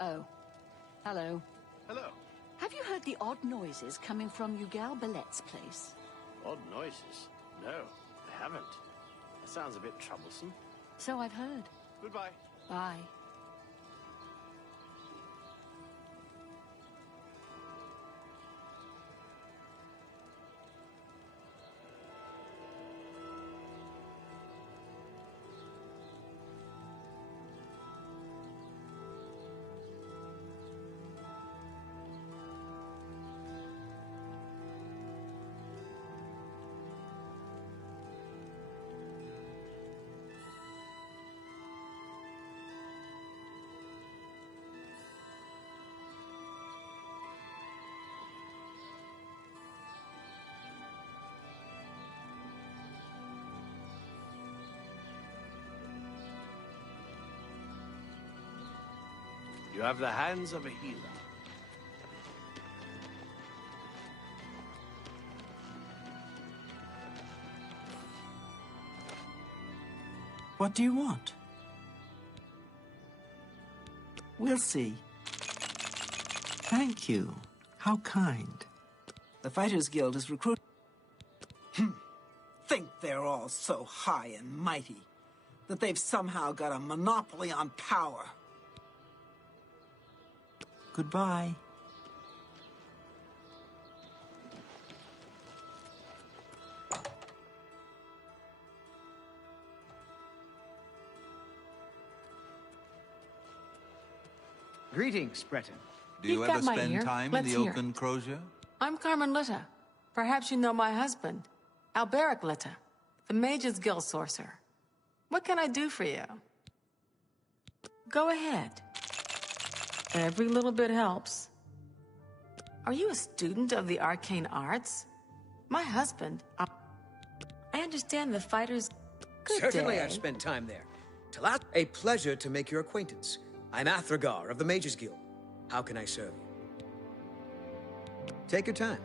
Oh. Hello. Hello. Have you heard the odd noises coming from Ugal Ballet's place? Odd noises? No, I haven't. That sounds a bit troublesome. So I've heard. Goodbye. Bye. You have the hands of a healer. What do you want? We'll see. Thank you. How kind. The Fighters Guild is recruiting. Think they're all so high and mighty that they've somehow got a monopoly on power. Goodbye. Greetings, Breton. Do you You've ever got my spend ear. time Let's in the hear. oak enclosure? I'm Carmen Litta. Perhaps you know my husband, Alberic Litta, the Mages Guild sorcerer. What can I do for you? Go ahead. Every little bit helps. Are you a student of the arcane arts? My husband, I understand the fighters... Good Certainly day. I've spent time there. Talat, a pleasure to make your acquaintance. I'm Athragar of the Mages Guild. How can I serve you? Take your time.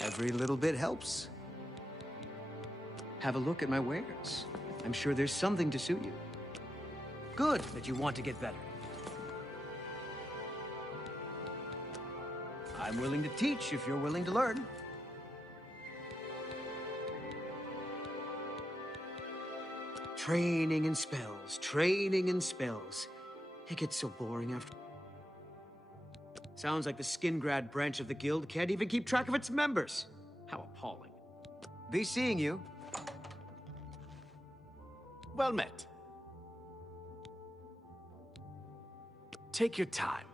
Every little bit helps. Have a look at my wares. I'm sure there's something to suit you. Good that you want to get better. I'm willing to teach if you're willing to learn. Training and spells, training and spells. It gets so boring after... Sounds like the Skingrad branch of the guild can't even keep track of its members. How appalling. Be seeing you. Well met. Take your time.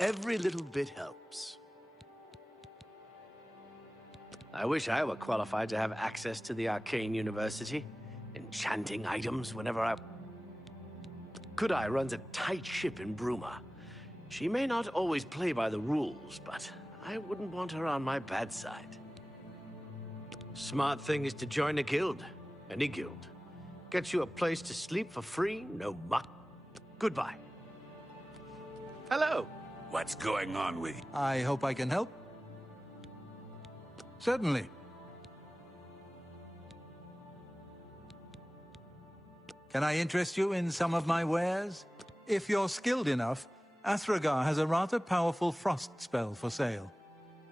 Every little bit helps. I wish I were qualified to have access to the Arcane University. Enchanting items whenever I... Kudai runs a tight ship in Bruma. She may not always play by the rules, but I wouldn't want her on my bad side. Smart thing is to join a guild. Any guild. Gets you a place to sleep for free, no muck. Goodbye. Hello. What's going on with you? I hope I can help. Certainly. Can I interest you in some of my wares? If you're skilled enough, Athragar has a rather powerful frost spell for sale.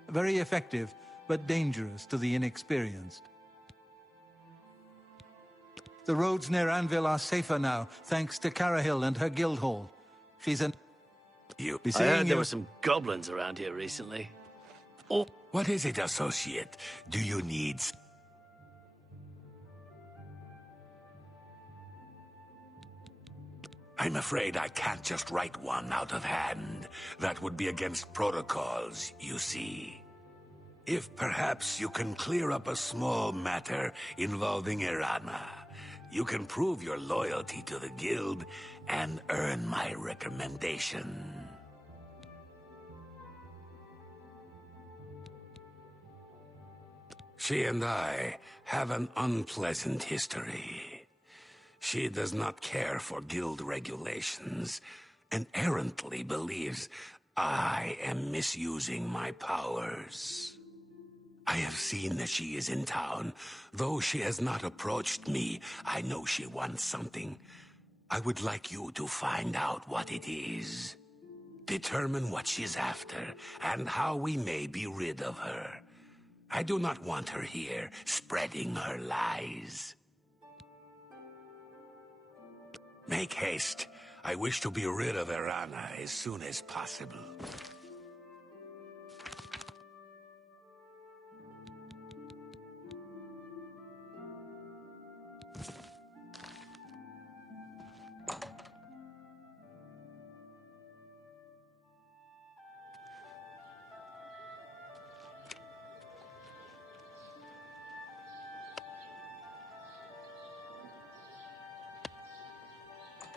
Very effective, but dangerous to the inexperienced. The roads near Anvil are safer now, thanks to Carahil and her guild hall. She's an... You. Be I seeing heard there you... were some goblins around here recently. Oh, What is it, associate? Do you need... I'm afraid I can't just write one out of hand. That would be against protocols, you see. If perhaps you can clear up a small matter involving Irana, you can prove your loyalty to the guild and earn my recommendation. She and I have an unpleasant history. She does not care for guild regulations and errantly believes I am misusing my powers. I have seen that she is in town. Though she has not approached me, I know she wants something. I would like you to find out what it is. Determine what she's after, and how we may be rid of her. I do not want her here, spreading her lies. Make haste. I wish to be rid of Erana as soon as possible.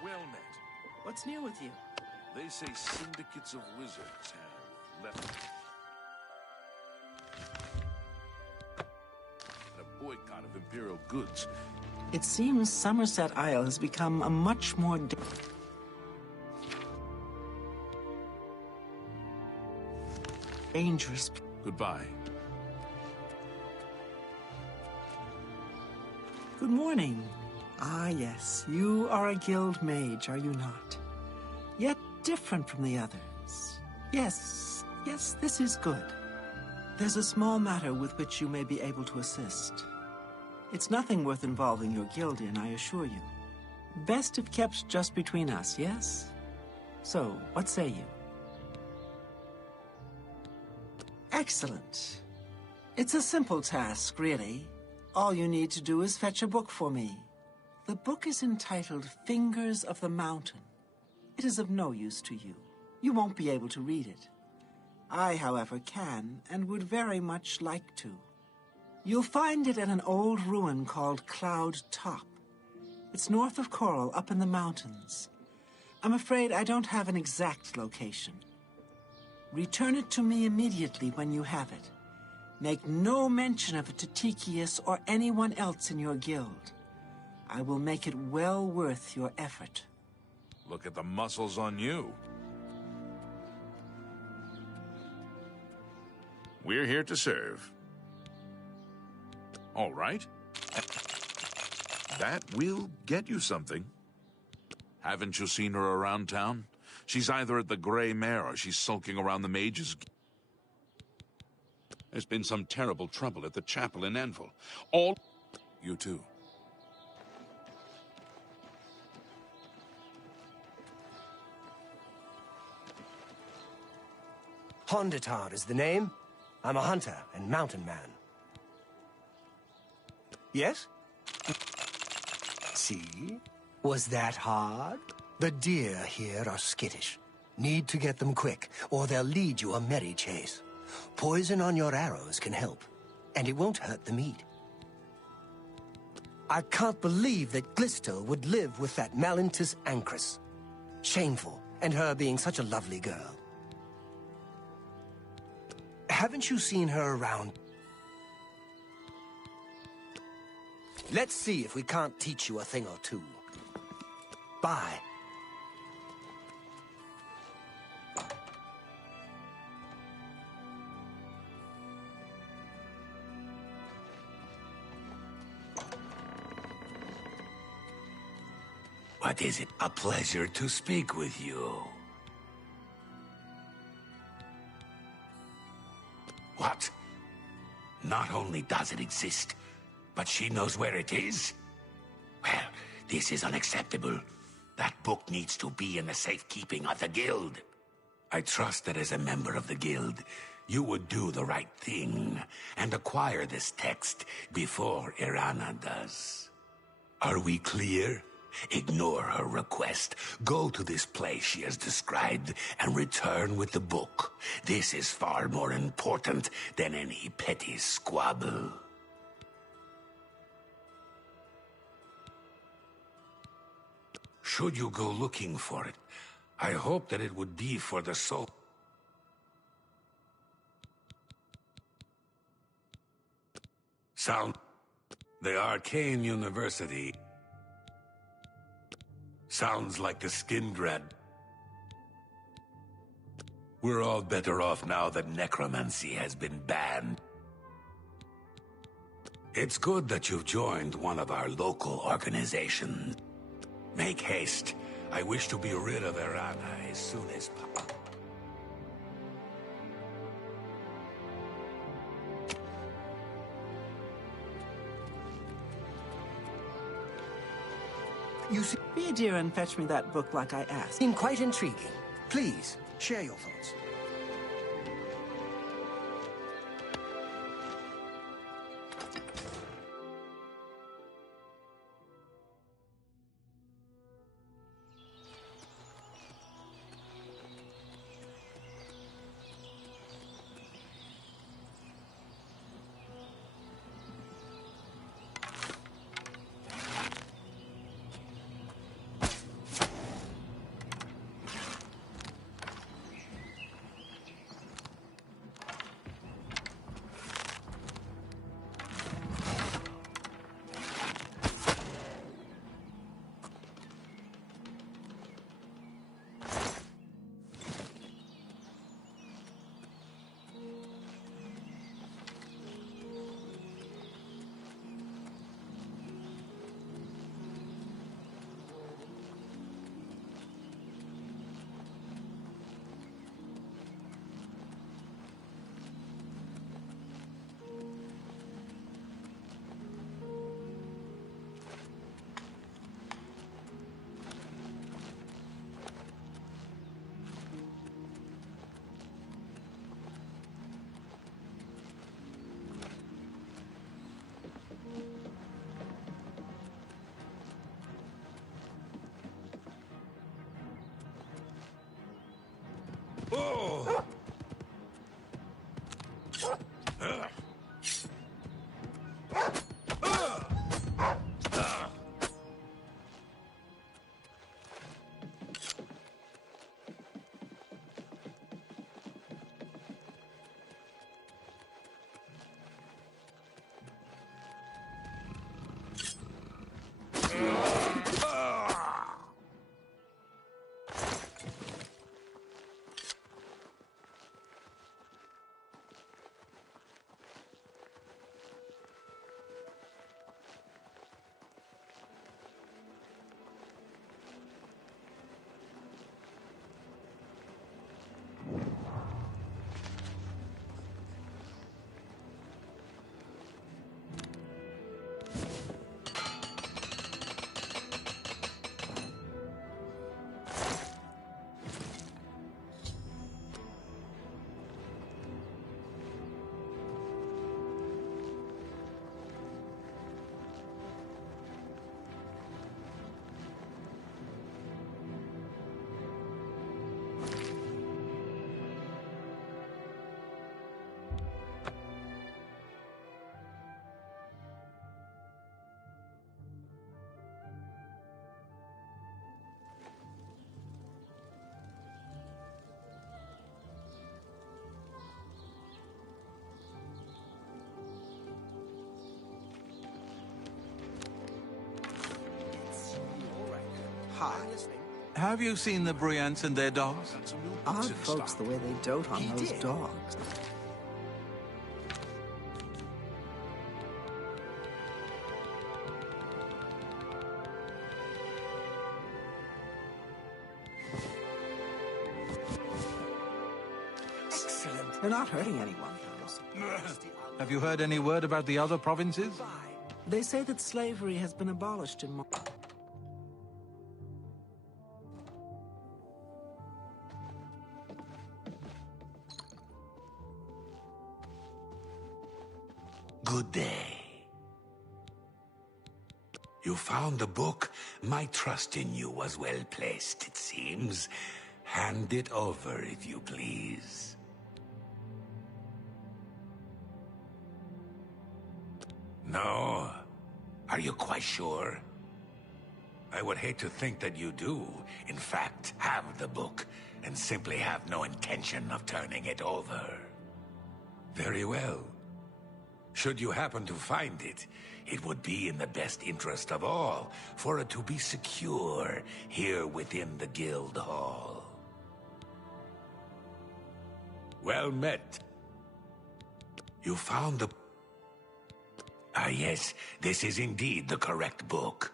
Well met. What's new with you? They say syndicates of wizards have left. And a boycott of Imperial goods. It seems Somerset Isle has become a much more dangerous. Goodbye. Good morning. Ah, yes, you are a guild mage, are you not? Yet different from the others. Yes, this is good. There's a small matter with which you may be able to assist. It's nothing worth involving your guild in, I assure you. Best if kept just between us, yes? So, what say you? Excellent. It's a simple task, really. All you need to do is fetch a book for me. The book is entitled Fingers of the Mountain. It is of no use to you. You won't be able to read it. I, however, can, and would very much like to. You'll find it at an old ruin called Cloud Top. It's north of Coral, up in the mountains. I'm afraid I don't have an exact location. Return it to me immediately when you have it. Make no mention of it to Tychius or anyone else in your guild. I will make it well worth your effort. Look at the muscles on you. We're here to serve. All right. That will get you something. Haven't you seen her around town? She's either at the Grey Mare or she's sulking around the Mages. There's been some terrible trouble at the chapel in Anvil. All... You too. Honditar is the name. I'm a hunter and mountain man. Yes? See? Was that hard? The deer here are skittish. Need to get them quick, or they'll lead you a merry chase. Poison on your arrows can help, and it won't hurt the meat. I can't believe that Glistel would live with that Malintus Ancrus. Shameful, and her being such a lovely girl. Haven't you seen her around? Let's see if we can't teach you a thing or two. Bye. What is it? A pleasure to speak with you. What? Not only does it exist, but she knows where it is? Well, this is unacceptable. That book needs to be in the safekeeping of the guild. I trust that as a member of the guild, you would do the right thing and acquire this text before Erana does. Are we clear? Ignore her request. Go to this place she has described and return with the book. This is far more important than any petty squabble. Should you go looking for it, I hope that it would be for the soul. The Arcane University. Sounds like the Skindred. We're all better off now that necromancy has been banned. It's good that you've joined one of our local organizations. Make haste. I wish to be rid of Erana as soon as possible. You Be a dear and fetch me that book like I asked. seem quite intriguing. Please, share your thoughts. Oh! Hi. Have you seen the Bryants and their dogs? Odd folks, the way they dote on those dogs. Excellent. They're not hurting anyone. Have you heard any word about the other provinces? They say that slavery has been abolished in Good day. You found the book? My trust in you was well placed, it seems. Hand it over, if you please. No? Are you quite sure? I would hate to think that you do, in fact, have the book, and simply have no intention of turning it over. Very well. Should you happen to find it, it would be in the best interest of all for it to be secure here within the guild hall. Well met. You found the... Ah, yes, this is indeed the correct book.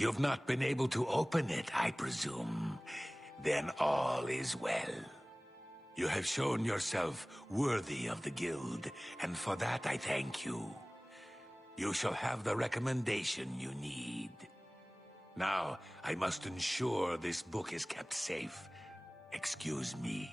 You've not been able to open it, I presume. Then all is well. You have shown yourself worthy of the guild, and for that I thank you. You shall have the recommendation you need. Now, I must ensure this book is kept safe. Excuse me.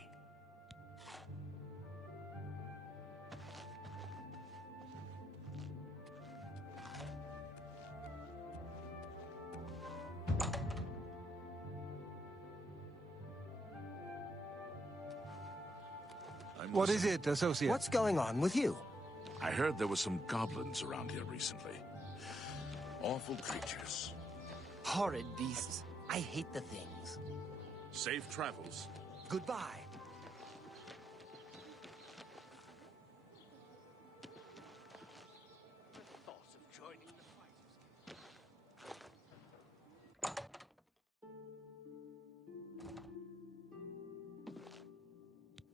What is it, Associate? What's going on with you? I heard there were some goblins around here recently. Awful creatures. Horrid beasts. I hate the things. Safe travels. Goodbye.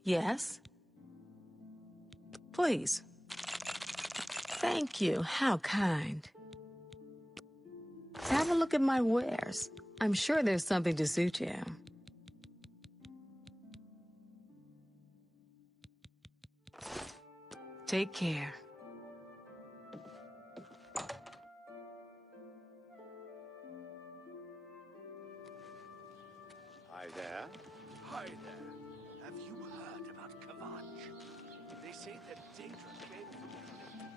Yes? Please. Thank you. How kind. Have a look at my wares. I'm sure there's something to suit you. Take care. Hi there. Hi there. Have you heard about Kavach? They say that Daedra came from him.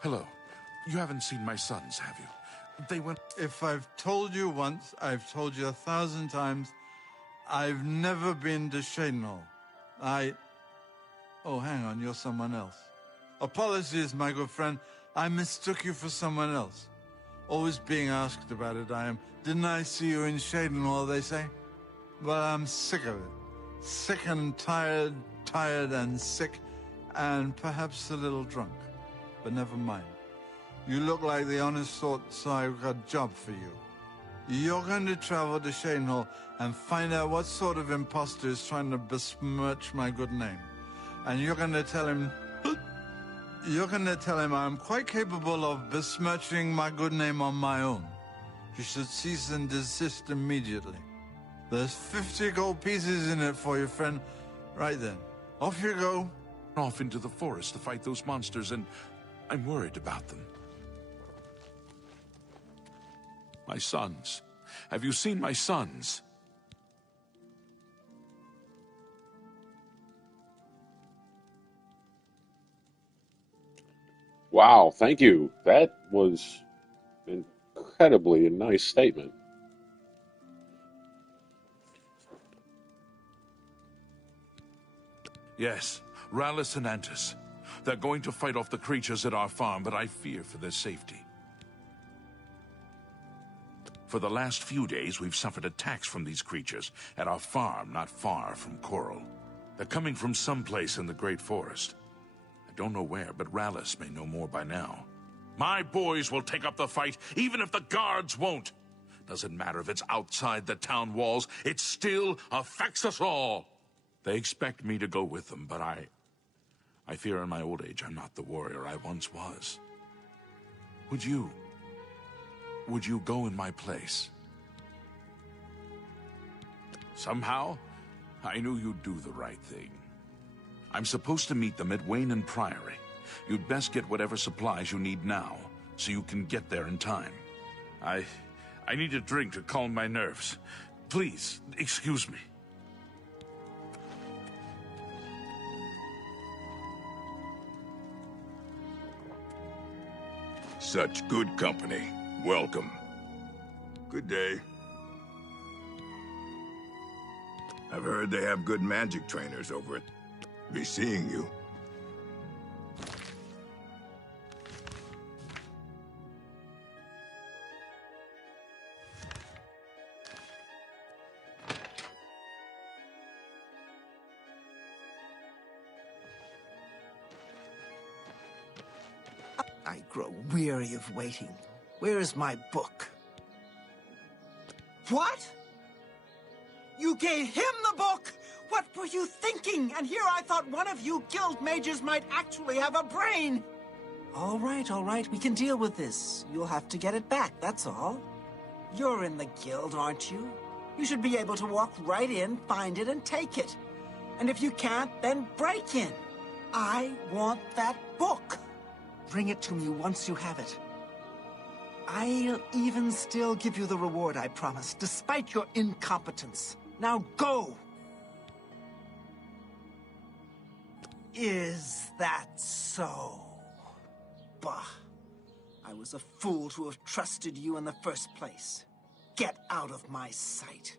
Hello. You haven't seen my sons, have you? They went... If I've told you once, I've told you 1,000 times, I've never been to Shadenhall. Oh, hang on, you're someone else. Apologies, my good friend. I mistook you for someone else. Always being asked about it, I am. Didn't I see you in Shadenhall, they say? Well, I'm sick of it. Sick and tired, tired and sick, and perhaps a little drunk. But never mind. You look like the honest sort, so I've got a job for you. You're going to travel to Shadenhall and find out what sort of imposter is trying to besmirch my good name. And you're going to tell him... You're going to tell him I'm quite capable of besmirching my good name on my own. You should cease and desist immediately. There's 50 gold pieces in it for you, friend. Right then. Off you go. Off into the forest to fight those monsters, and I'm worried about them. My sons. Have you seen my sons? Wow, thank you. That was incredibly a nice statement. Yes, Rallis and Antis. They're going to fight off the creatures at our farm, but I fear for their safety. For the last few days, we've suffered attacks from these creatures at our farm not far from Coral. They're coming from someplace in the Great Forest. I don't know where, but Rallis may know more by now. My boys will take up the fight, even if the guards won't. Doesn't matter if it's outside the town walls, it still affects us all. They expect me to go with them, but I fear in my old age I'm not the warrior I once was. Would you go in my place? Somehow, I knew you'd do the right thing. I'm supposed to meet them at Wayne Priory. You'd best get whatever supplies you need now, so you can get there in time. I need a drink to calm my nerves. Please, excuse me. Such good company. Welcome. Good day. I've heard they have good magic trainers over it. Be seeing you. I grow weary of waiting. Where is my book? What? You gave him the book? What were you thinking? And here I thought one of you guild mages might actually have a brain! All right, we can deal with this. You'll have to get it back, that's all. You're in the guild, aren't you? You should be able to walk right in, find it, and take it. And if you can't, then break in. I want that book. Bring it to me once you have it. I'll even still give you the reward I promised, despite your incompetence. Now go! Is that so? Bah. I was a fool to have trusted you in the first place. Get out of my sight.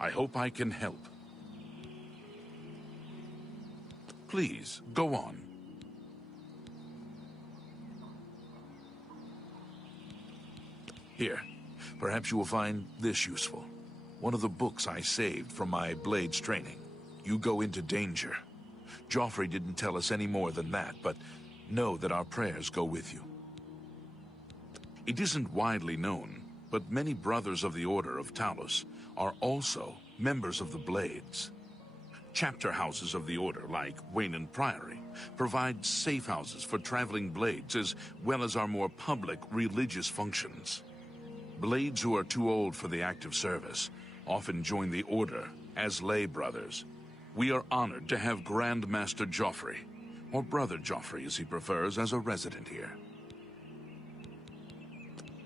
I hope I can help. Please, go on. Here, perhaps you will find this useful. One of the books I saved from my blades training. You go into danger. Joffrey didn't tell us any more than that, but know that our prayers go with you. It isn't widely known, but many brothers of the Order of Talos are also members of the Blades. Chapter houses of the Order, like Wayland Priory, provide safe houses for traveling Blades as well as our more public religious functions. Blades who are too old for the active service often join the Order as lay brothers. We are honored to have Grand Master Joffrey, or Brother Joffrey as he prefers, as a resident here.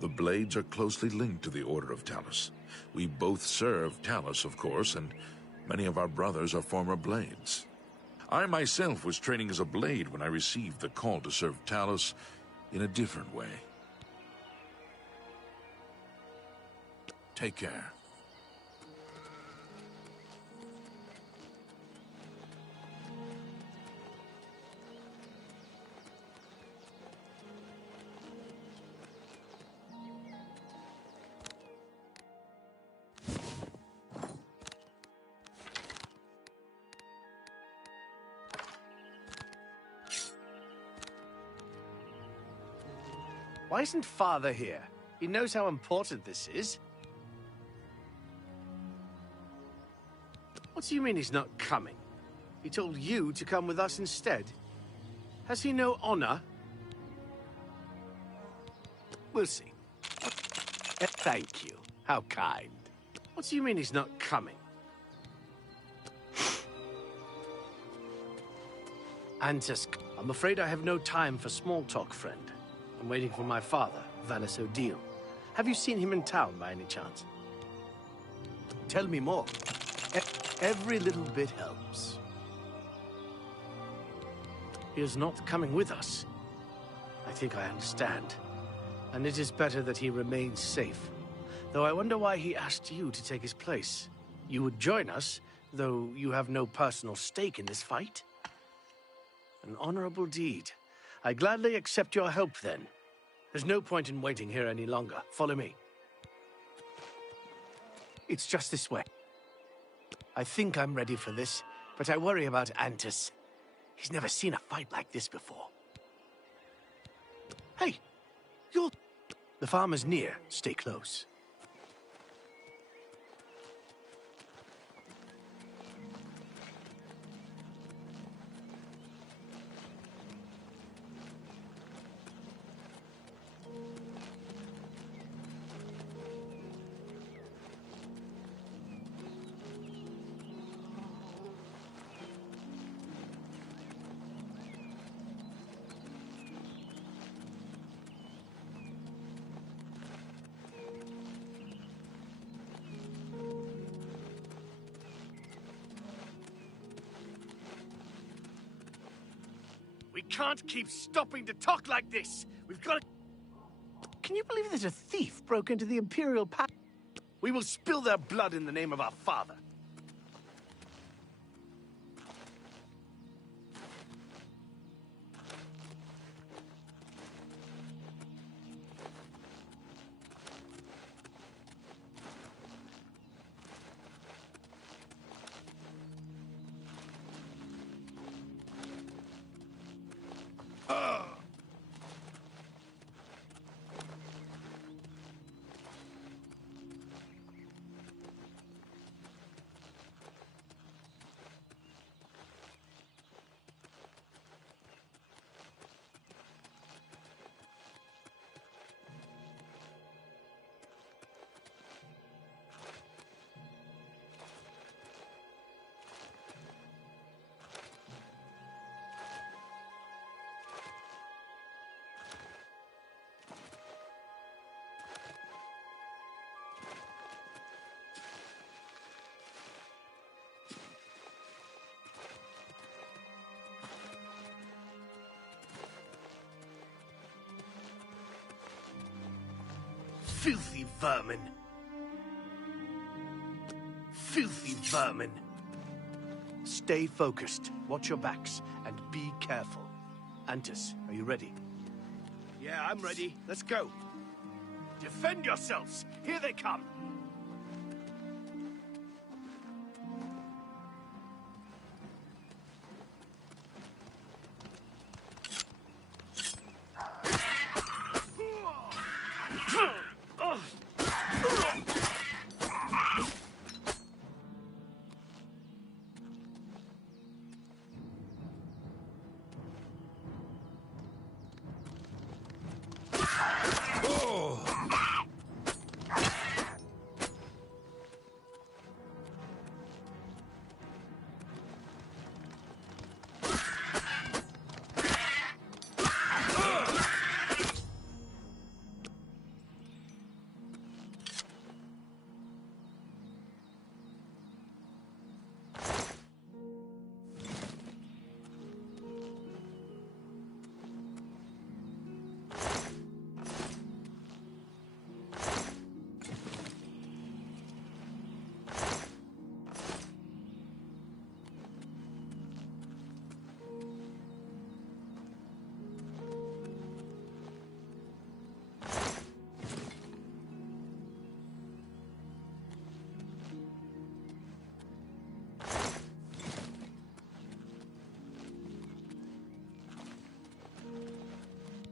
The Blades are closely linked to the Order of Talos. We both serve Talos, of course, and many of our brothers are former Blades. I myself was training as a Blade when I received the call to serve Talos in a different way. Take care. Why isn't Father here? He knows how important this is. What do you mean he's not coming? He told you to come with us instead. Has he no honor? We'll see. Thank you. How kind. What do you mean he's not coming? Antus, I'm afraid I have no time for small talk, friend. I'm waiting for my father, Valis Odile. Have you seen him in town by any chance? Tell me more. Every little bit helps. He is not coming with us. I think I understand. And it is better that he remains safe. Though I wonder why he asked you to take his place. You would join us, though you have no personal stake in this fight? An honorable deed. I gladly accept your help, then. There's no point in waiting here any longer. Follow me. It's just this way. I think I'm ready for this, but I worry about Antus. He's never seen a fight like this before. Hey, you're... The farm is near. Stay close. We can't keep stopping to talk like this. We've got to... Can you believe that a thief broke into the Imperial Palace? We will spill their blood in the name of our father. Filthy vermin. Filthy vermin. Stay focused, watch your backs, and be careful. Antis, are you ready? Yeah, I'm ready. Let's go. Defend yourselves! Here they come!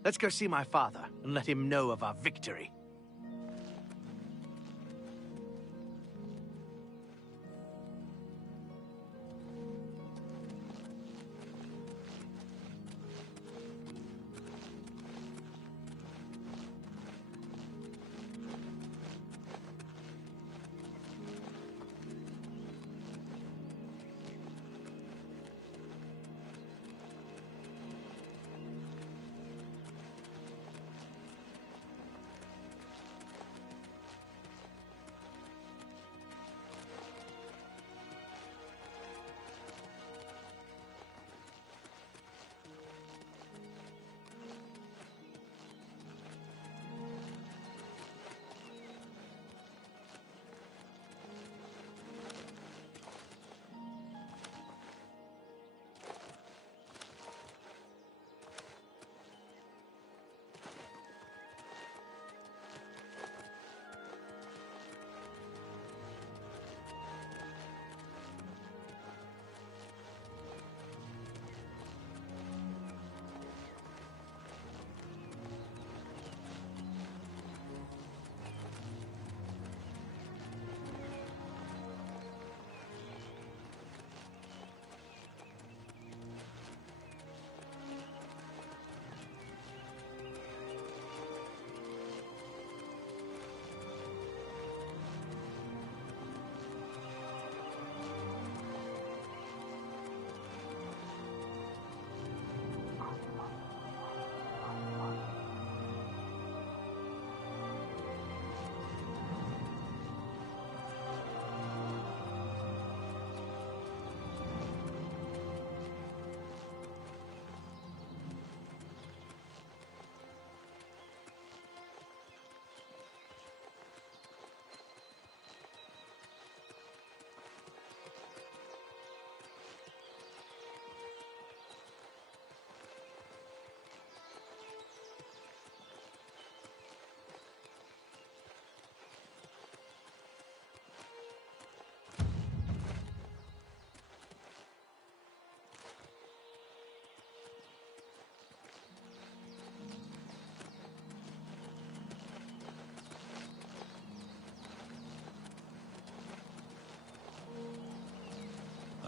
Let's go see my father and let him know of our victory.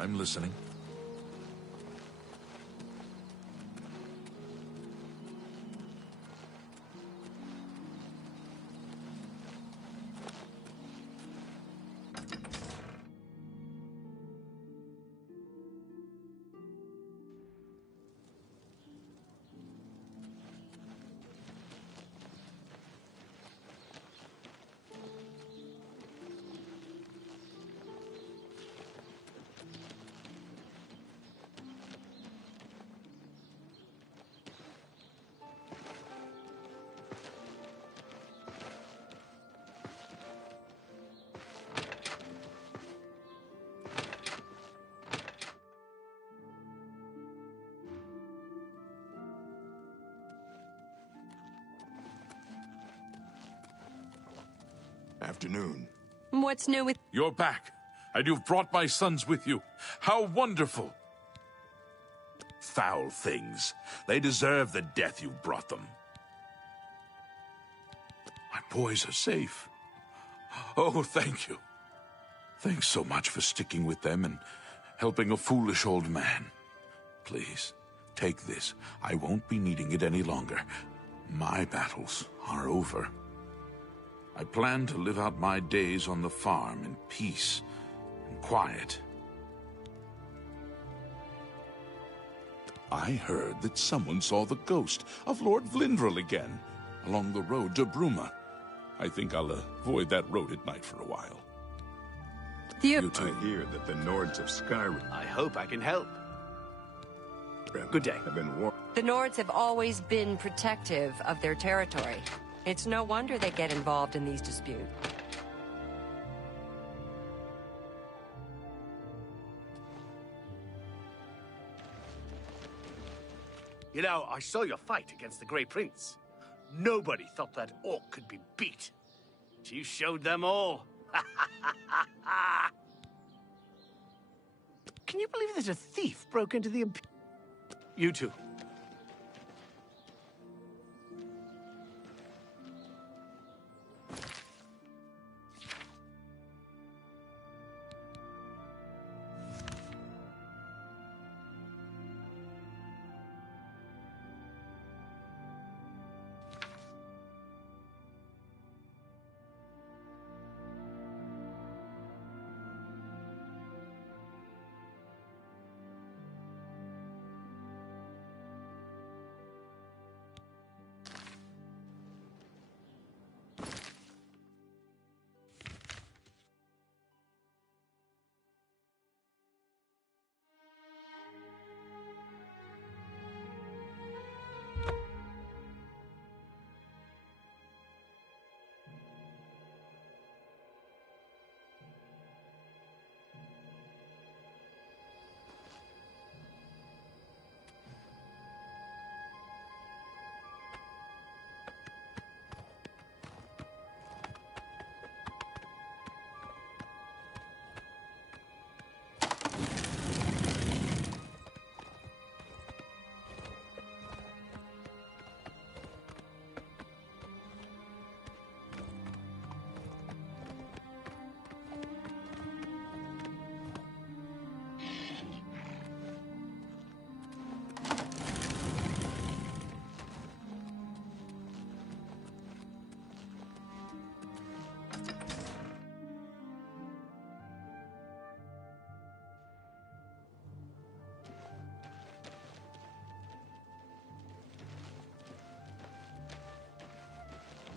I'm listening. Afternoon. What's new with... You're back, and you've brought my sons with you. How wonderful! Foul things. They deserve the death you've brought them. My boys are safe. Oh, thank you. Thanks so much for sticking with them and helping a foolish old man. Please, take this. I won't be needing it any longer. My battles are over. I plan to live out my days on the farm in peace and quiet. I heard that someone saw the ghost of Lord Vlindrel again, along the road to Bruma. I think I'll avoid that road at night for a while. You too. I hear that the Nords of Skyrim... I hope I can help. Good day. ...have been warned. The Nords have always been protective of their territory. It's no wonder they get involved in these disputes. You know, I saw your fight against the Grey Prince. Nobody thought that orc could be beat. But you showed them all. Can you believe that a thief broke into the... You two.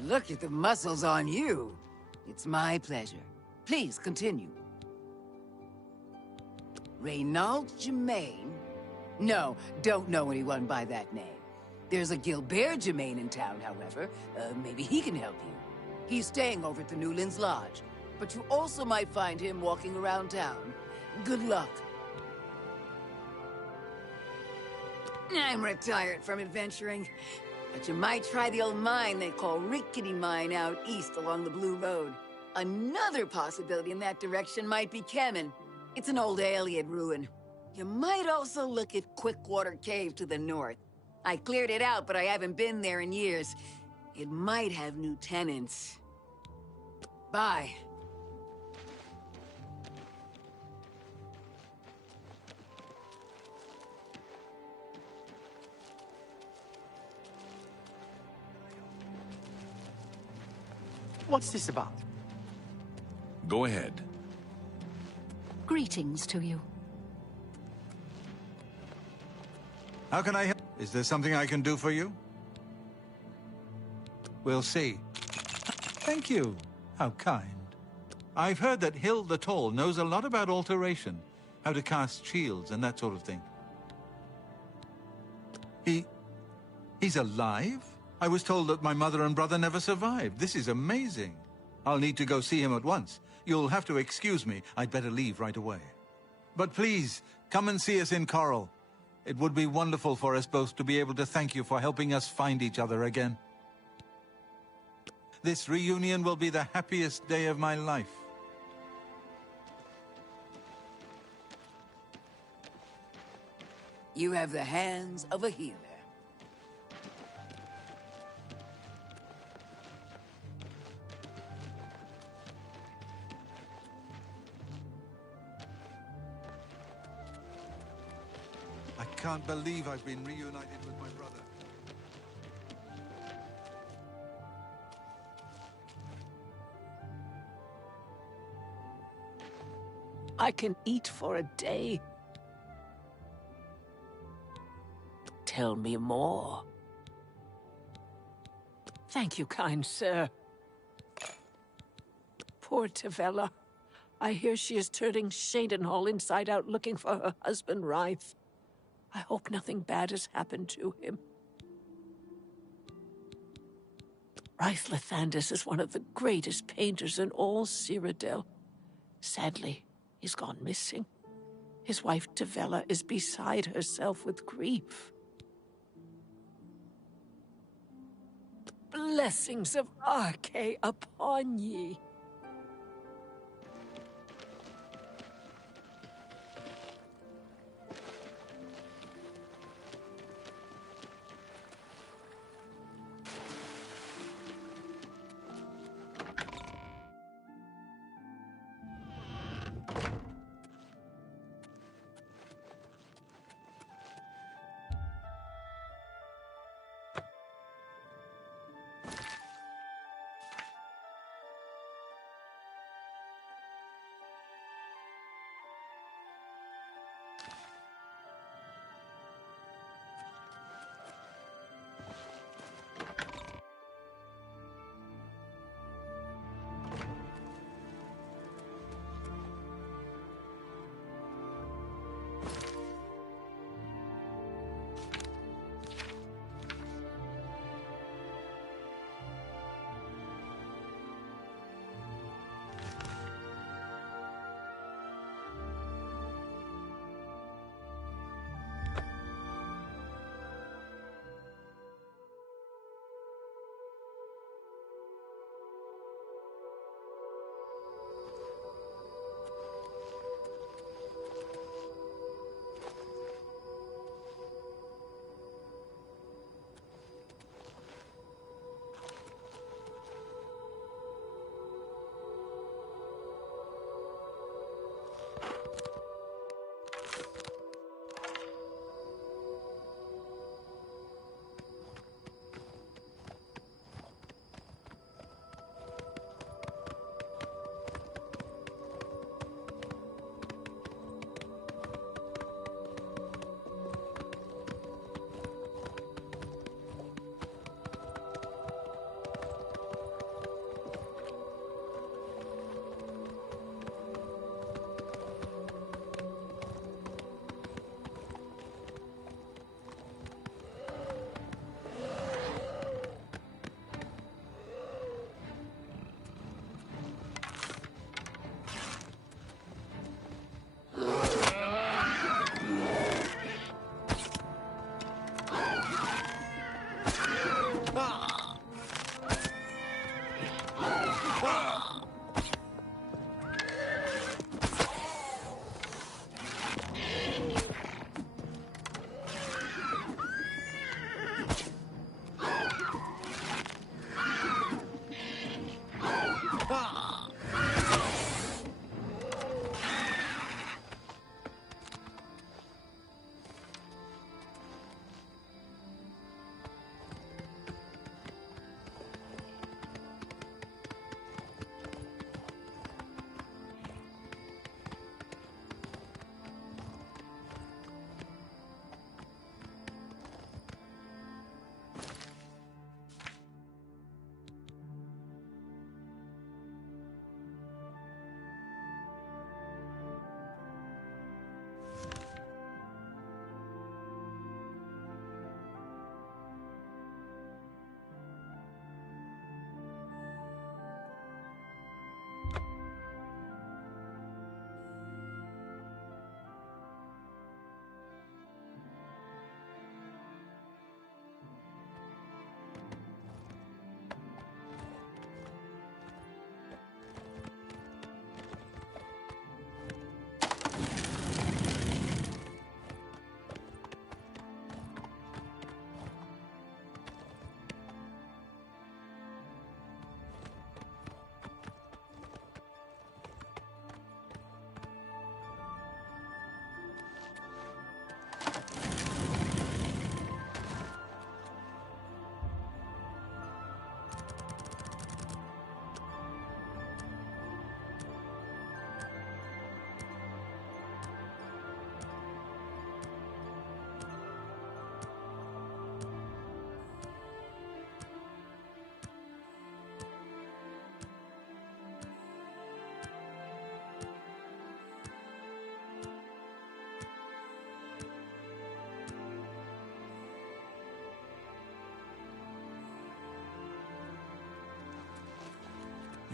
Look at the muscles on you. It's my pleasure. Please continue. Reynald Germain? No, don't know anyone by that name. There's a Gilbert Germain in town, however. Maybe he can help you. He's staying over at the Newlands Lodge, but you also might find him walking around town. Good luck. I'm retired from adventuring, but you might try the old mine they call Rickety Mine out east along the Blue Road. Another possibility in that direction might be Kemen. It's an old Alien ruin. You might also look at Quickwater Cave to the north. I cleared it out, but I haven't been there in years. It might have new tenants. Bye. What's this about? Go ahead. Greetings to you. How can I help? Is there something I can do for you? We'll see. Thank you. How kind. I've heard that Hill the Tall knows a lot about alteration, how to cast shields and that sort of thing. He's alive? I was told that my mother and brother never survived. This is amazing. I'll need to go see him at once. You'll have to excuse me. I'd better leave right away. But please, come and see us in Coral. It would be wonderful for us both to be able to thank you for helping us find each other again. This reunion will be the happiest day of my life. You have the hands of a healer. I can't believe I've been reunited with my brother. I can eat for a day. Tell me more. Thank you, kind sir. Poor Tavella. I hear she is turning Shadenhall inside out looking for her husband, Rife. I hope nothing bad has happened to him. Rife Lathandis is one of the greatest painters in all Cyrodiil. Sadly, he's gone missing. His wife Tavella is beside herself with grief. Blessings of Arche upon ye.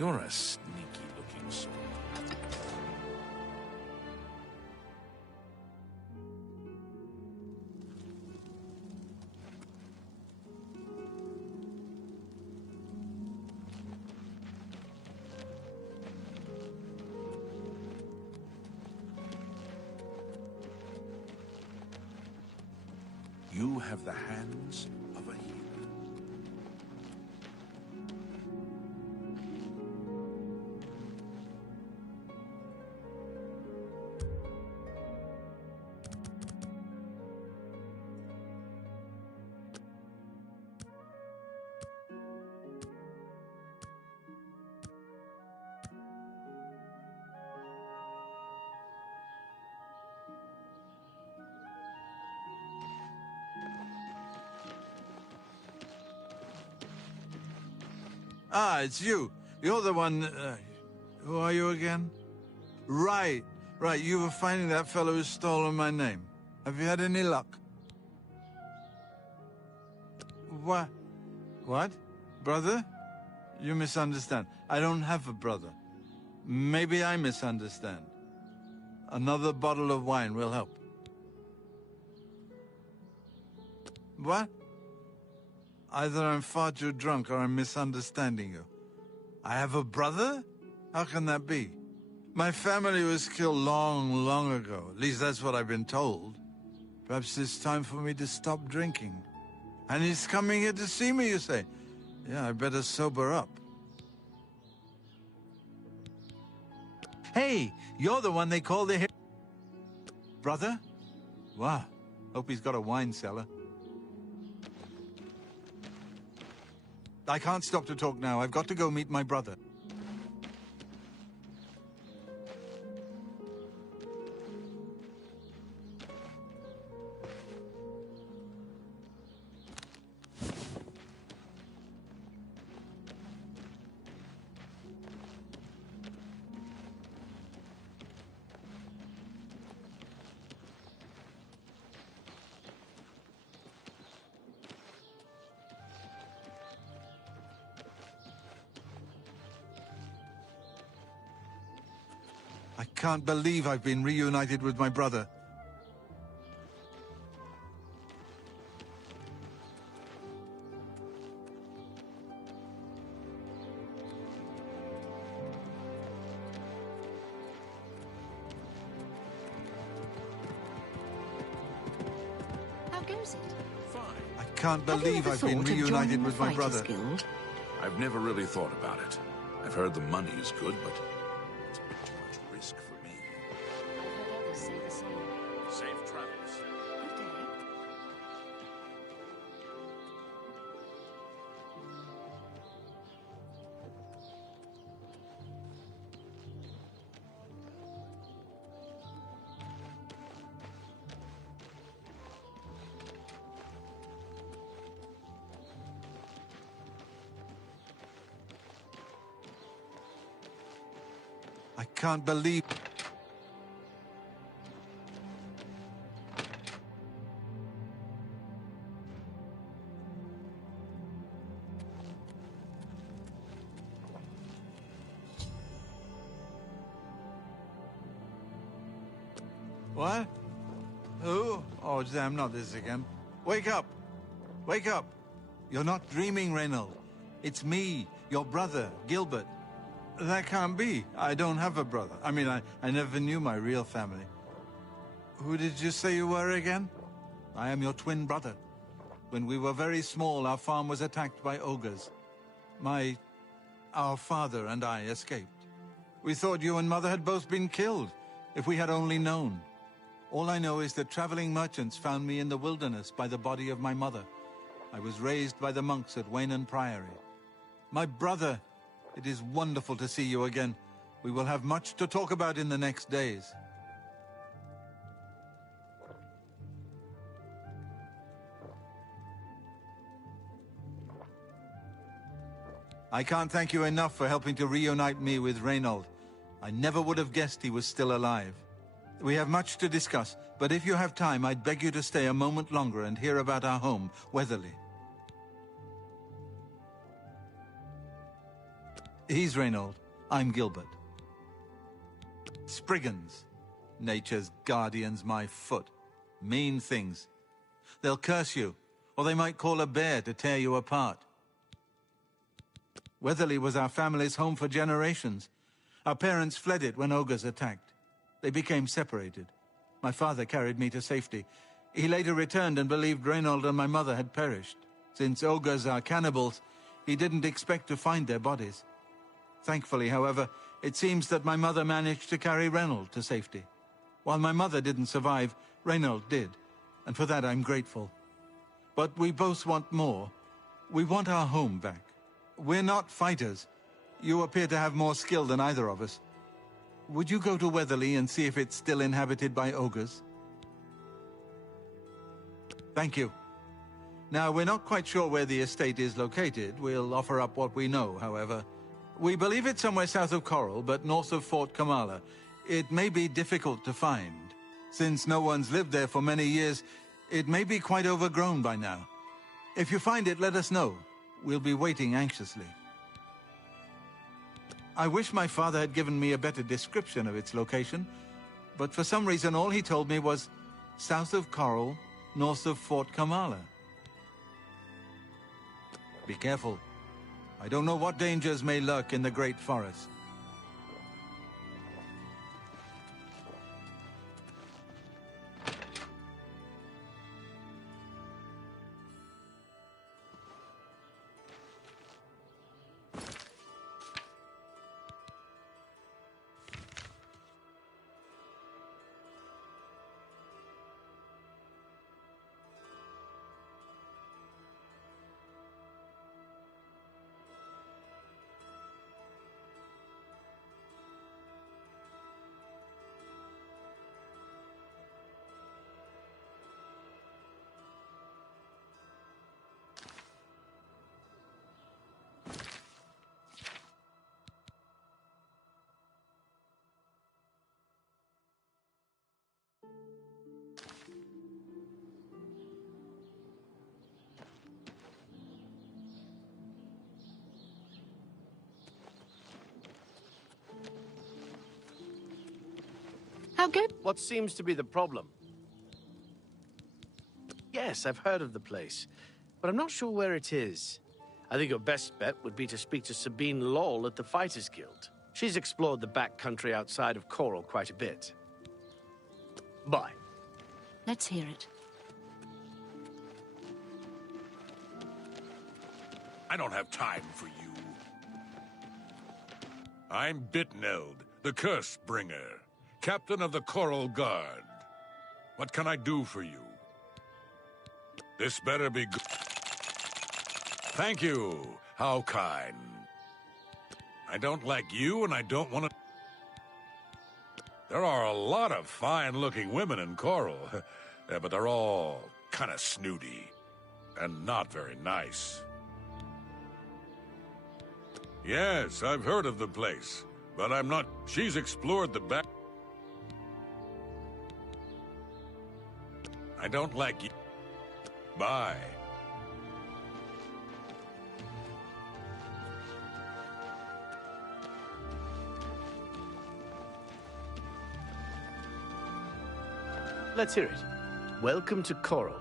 You're a sneaky-looking sort. You have the hands of a healer. Ah, it's you. You're the one... who are you again? Right. You were finding that fellow who's stolen my name. Have you had any luck? What? What? Brother? You misunderstand. I don't have a brother. Maybe I misunderstand. Another bottle of wine will help. What? Either I'm far too drunk or I'm misunderstanding you. I have a brother? How can that be? My family was killed long, long ago. At least that's what I've been told. Perhaps it's time for me to stop drinking. And he's coming here to see me, you say? Yeah, I better sober up. Hey, you're the one they call the... Brother? Wow, hope he's got a wine cellar. I can't stop to talk now. I've got to go meet my brother. I can't believe I've been reunited with my brother. How goes it? Fine. I can't believe I've been reunited with my brother. Guild? I've never really thought about it. I've heard the money is good, but it's a bit too much risk for me. I've heard others say the same. Safe travels. Good day. I can't believe... What? Who? Oh, damn, not this again. Wake up! Wake up! You're not dreaming, Reynold. It's me, your brother, Gilbert. That can't be. I don't have a brother. I mean, I never knew my real family. Who did you say you were again? I am your twin brother. When we were very small, our farm was attacked by ogres. Our father and I escaped. We thought you and Mother had both been killed, if we had only known. All I know is that traveling merchants found me in the wilderness by the body of my mother. I was raised by the monks at Waynon Priory. My brother, it is wonderful to see you again. We will have much to talk about in the next days. I can't thank you enough for helping to reunite me with Reynold. I never would have guessed he was still alive. We have much to discuss, but if you have time, I'd beg you to stay a moment longer and hear about our home, Weatherly. He's Reynold. I'm Gilbert. Spriggans. Nature's guardians, my foot. Mean things. They'll curse you, or they might call a bear to tear you apart. Weatherly was our family's home for generations. Our parents fled it when ogres attacked. They became separated. My father carried me to safety. He later returned and believed Reynold and my mother had perished. Since ogres are cannibals, he didn't expect to find their bodies. Thankfully, however, it seems that my mother managed to carry Reynold to safety. While my mother didn't survive, Reynold did, and for that I'm grateful. But we both want more. We want our home back. We're not fighters. You appear to have more skill than either of us. Would you go to Weatherly and see if it's still inhabited by ogres? Thank you. Now, we're not quite sure where the estate is located. We'll offer up what we know, however. We believe it's somewhere south of Coral, but north of Fort Kamala. It may be difficult to find. Since no one's lived there for many years, it may be quite overgrown by now. If you find it, let us know. We'll be waiting anxiously. I wish my father had given me a better description of its location, but for some reason all he told me was south of Coral, north of Fort Kamala. Be careful. I don't know what dangers may lurk in the Great Forest. How good? What seems to be the problem? Yes, I've heard of the place, but I'm not sure where it is. I think your best bet would be to speak to Sabine Lowell at the Fighters Guild. She's explored the back country outside of Coral quite a bit. Bye. Let's hear it. I don't have time for you. I'm Bitneld, the Curse Bringer, Captain of the Coral Guard. What can I do for you? This better be good. Thank you. How kind. I don't like you, and I don't want to... There are a lot of fine-looking women in Coral, but they're all kind of snooty and not very nice. Yes, I've heard of the place, but I'm not... She's explored the back... I don't like you. Bye. Let's hear it. Welcome to Coral.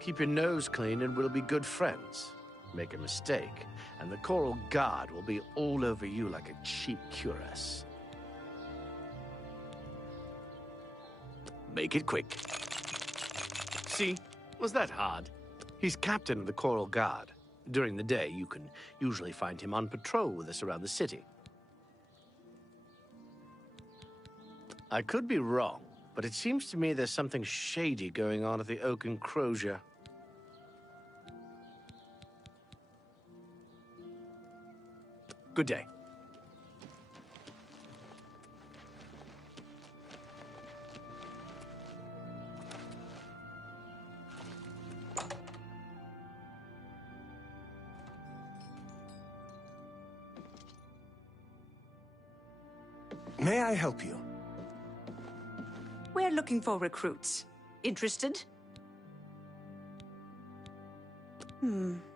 Keep your nose clean and we'll be good friends. Make a mistake, and the Coral Guard will be all over you like a cheap cuirass. Make it quick. See? Was that hard? He's captain of the Coral Guard. During the day, you can usually find him on patrol with us around the city. I could be wrong, but it seems to me there's something shady going on at the Oak Enclosure. Good day. May I help you? We're looking for recruits. Interested?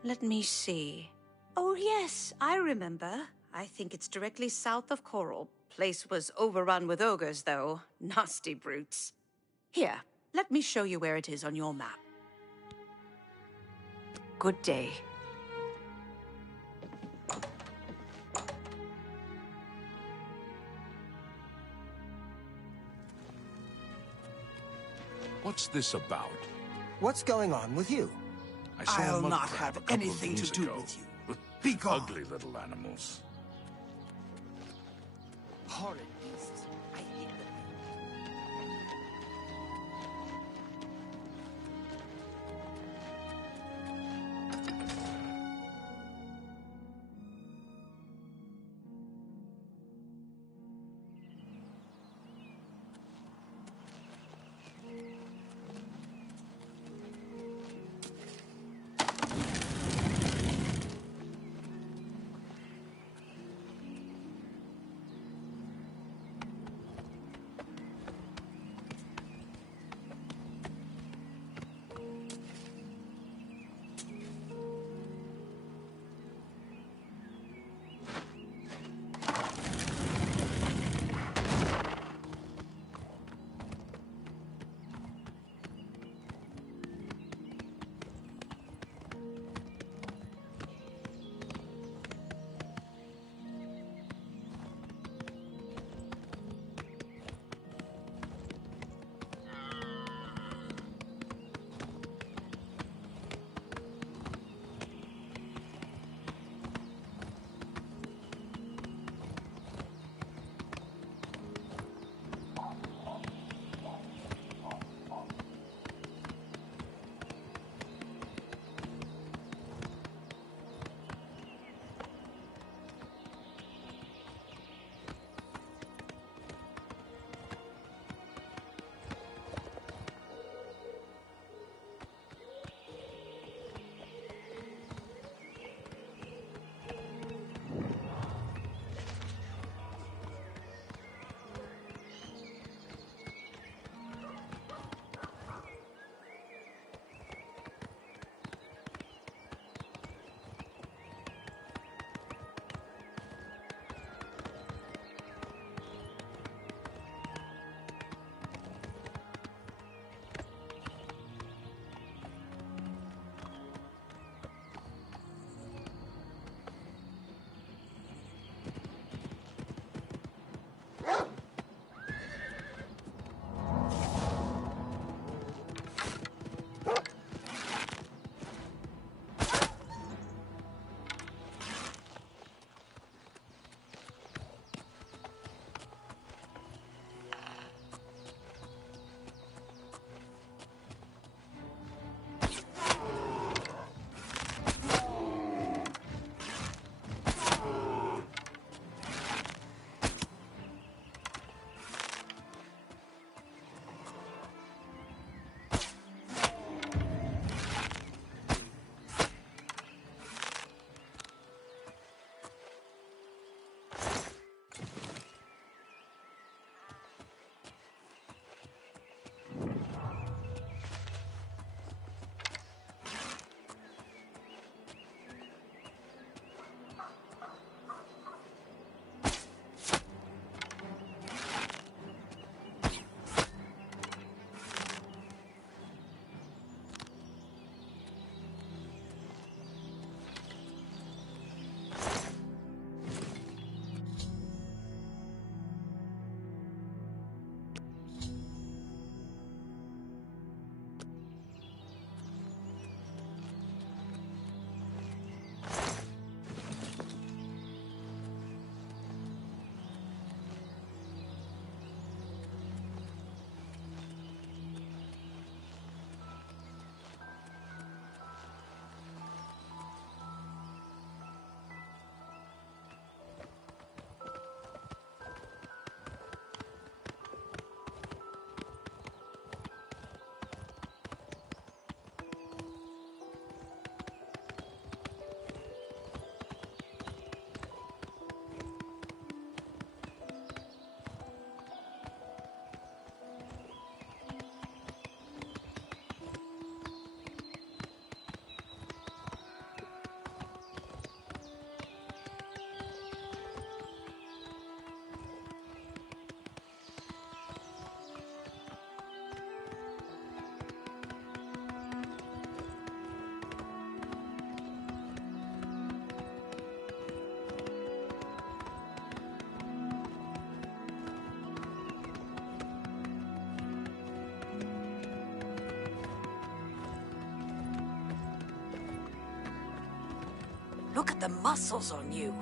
Let me see. Oh, yes, I remember. I think it's directly south of Coral. Place was overrun with ogres, though. Nasty brutes. Here, let me show you where it is on your map. Good day. What's this about? What's going on with you? I saw I'll a mud not crab have a couple of anything to days do ago. with you. Be gone. Ugly little animals. Horrid beasts. I hate them. Look at the muscles on you.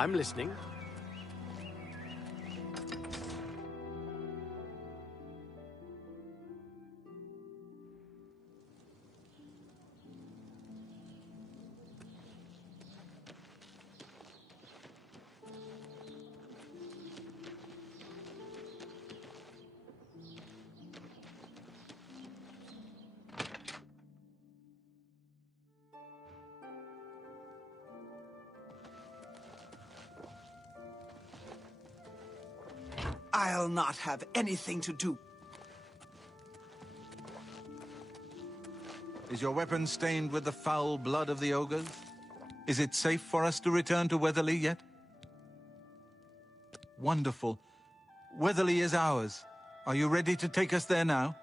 I'm listening. I'll not have anything to do. Is your weapon stained with the foul blood of the ogres? Is it safe for us to return to Weatherly yet? Wonderful. Weatherly is ours. Are you ready to take us there now?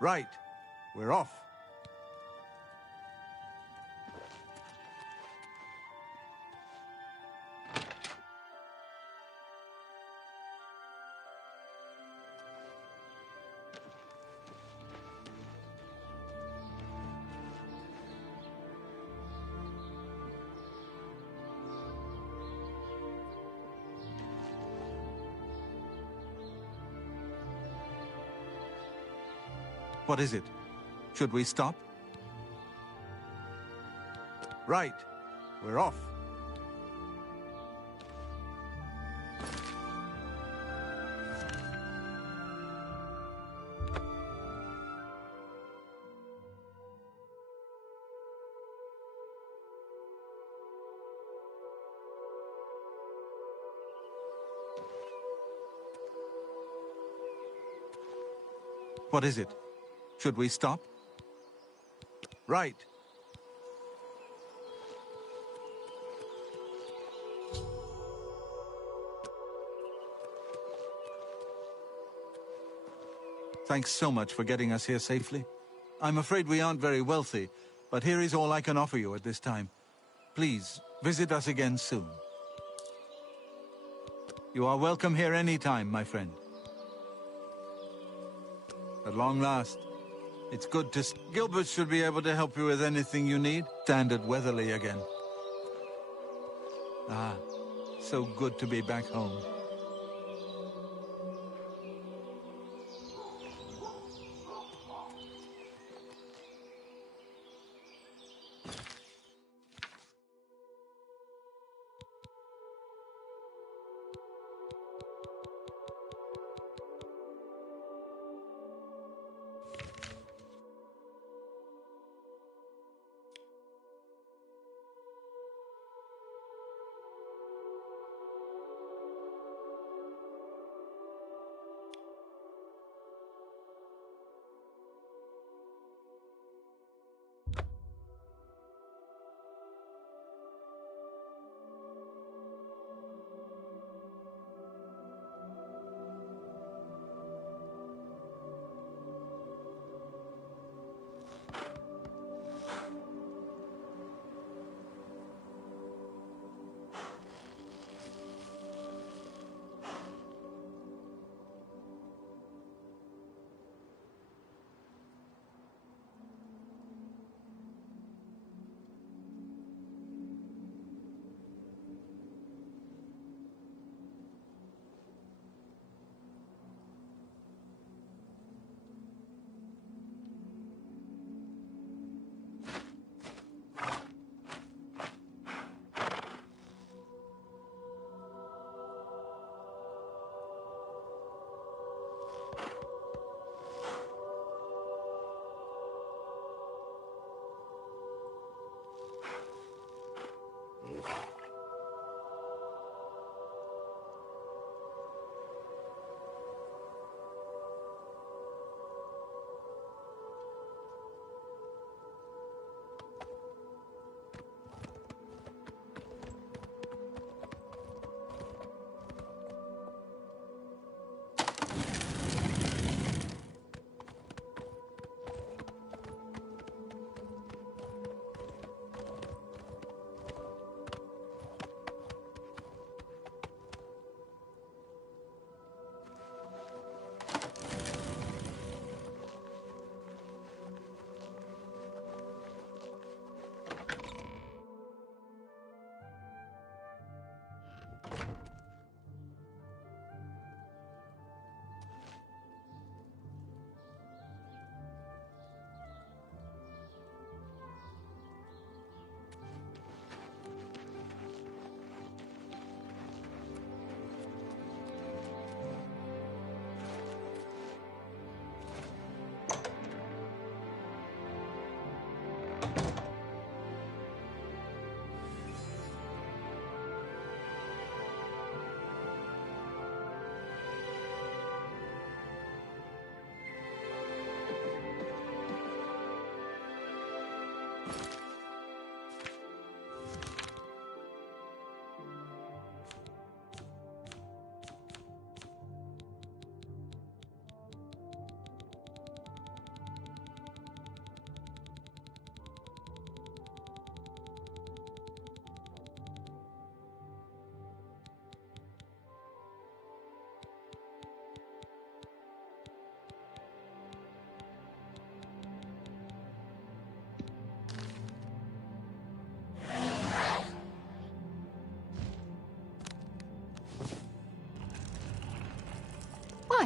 Right. We're off. What is it? Should we stop? Right. We're off. What is it? Should we stop? Right. Thanks so much for getting us here safely. I'm afraid we aren't very wealthy, but here is all I can offer you at this time. Please, visit us again soon. You are welcome here anytime, my friend. At long last. It's good to... Gilbert should be able to help you with anything you need. Stand at Weatherly again. Ah, so good to be back home.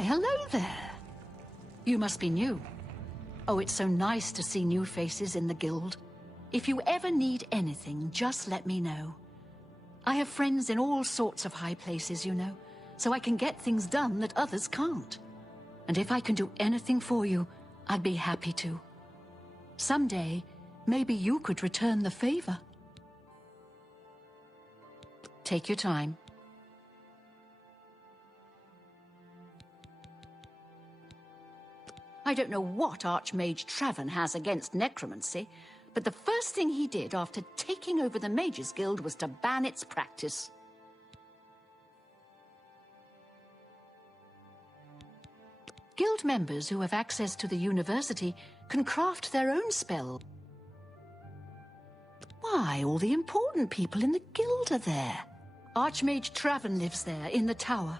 hello there. You must be new. Oh, it's so nice to see new faces in the guild. If you ever need anything, just let me know. I have friends in all sorts of high places, you know, so I can get things done that others can't. And if I can do anything for you, I'd be happy to. Someday, maybe you could return the favor. Take your time. I don't know what Archmage Traven has against necromancy, but the first thing he did after taking over the Mages Guild was to ban its practice. Guild members who have access to the university can craft their own spell. Why, all the important people in the guild are there. Archmage Traven lives there, in the tower.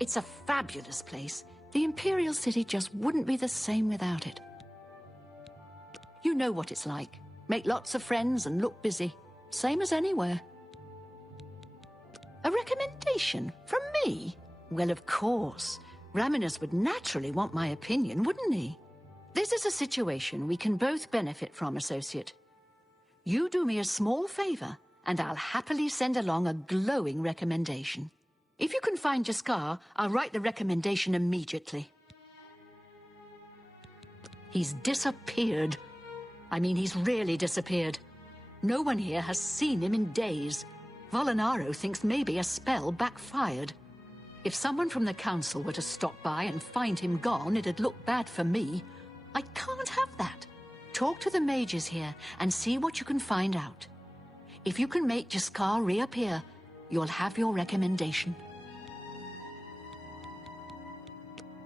It's a fabulous place. The Imperial City just wouldn't be the same without it. You know what it's like. Make lots of friends and look busy. Same as anywhere. A recommendation from me? Well, of course. Raminus would naturally want my opinion, wouldn't he? This is a situation we can both benefit from, Associate. You do me a small favor, and I'll happily send along a glowing recommendation. If you can find Jaskar, I'll write the recommendation immediately. He's disappeared. I mean, he's really disappeared. No one here has seen him in days. Volinaro thinks maybe a spell backfired. If someone from the council were to stop by and find him gone, it'd look bad for me. I can't have that. Talk to the mages here and see what you can find out. If you can make Jaskar reappear, you'll have your recommendation.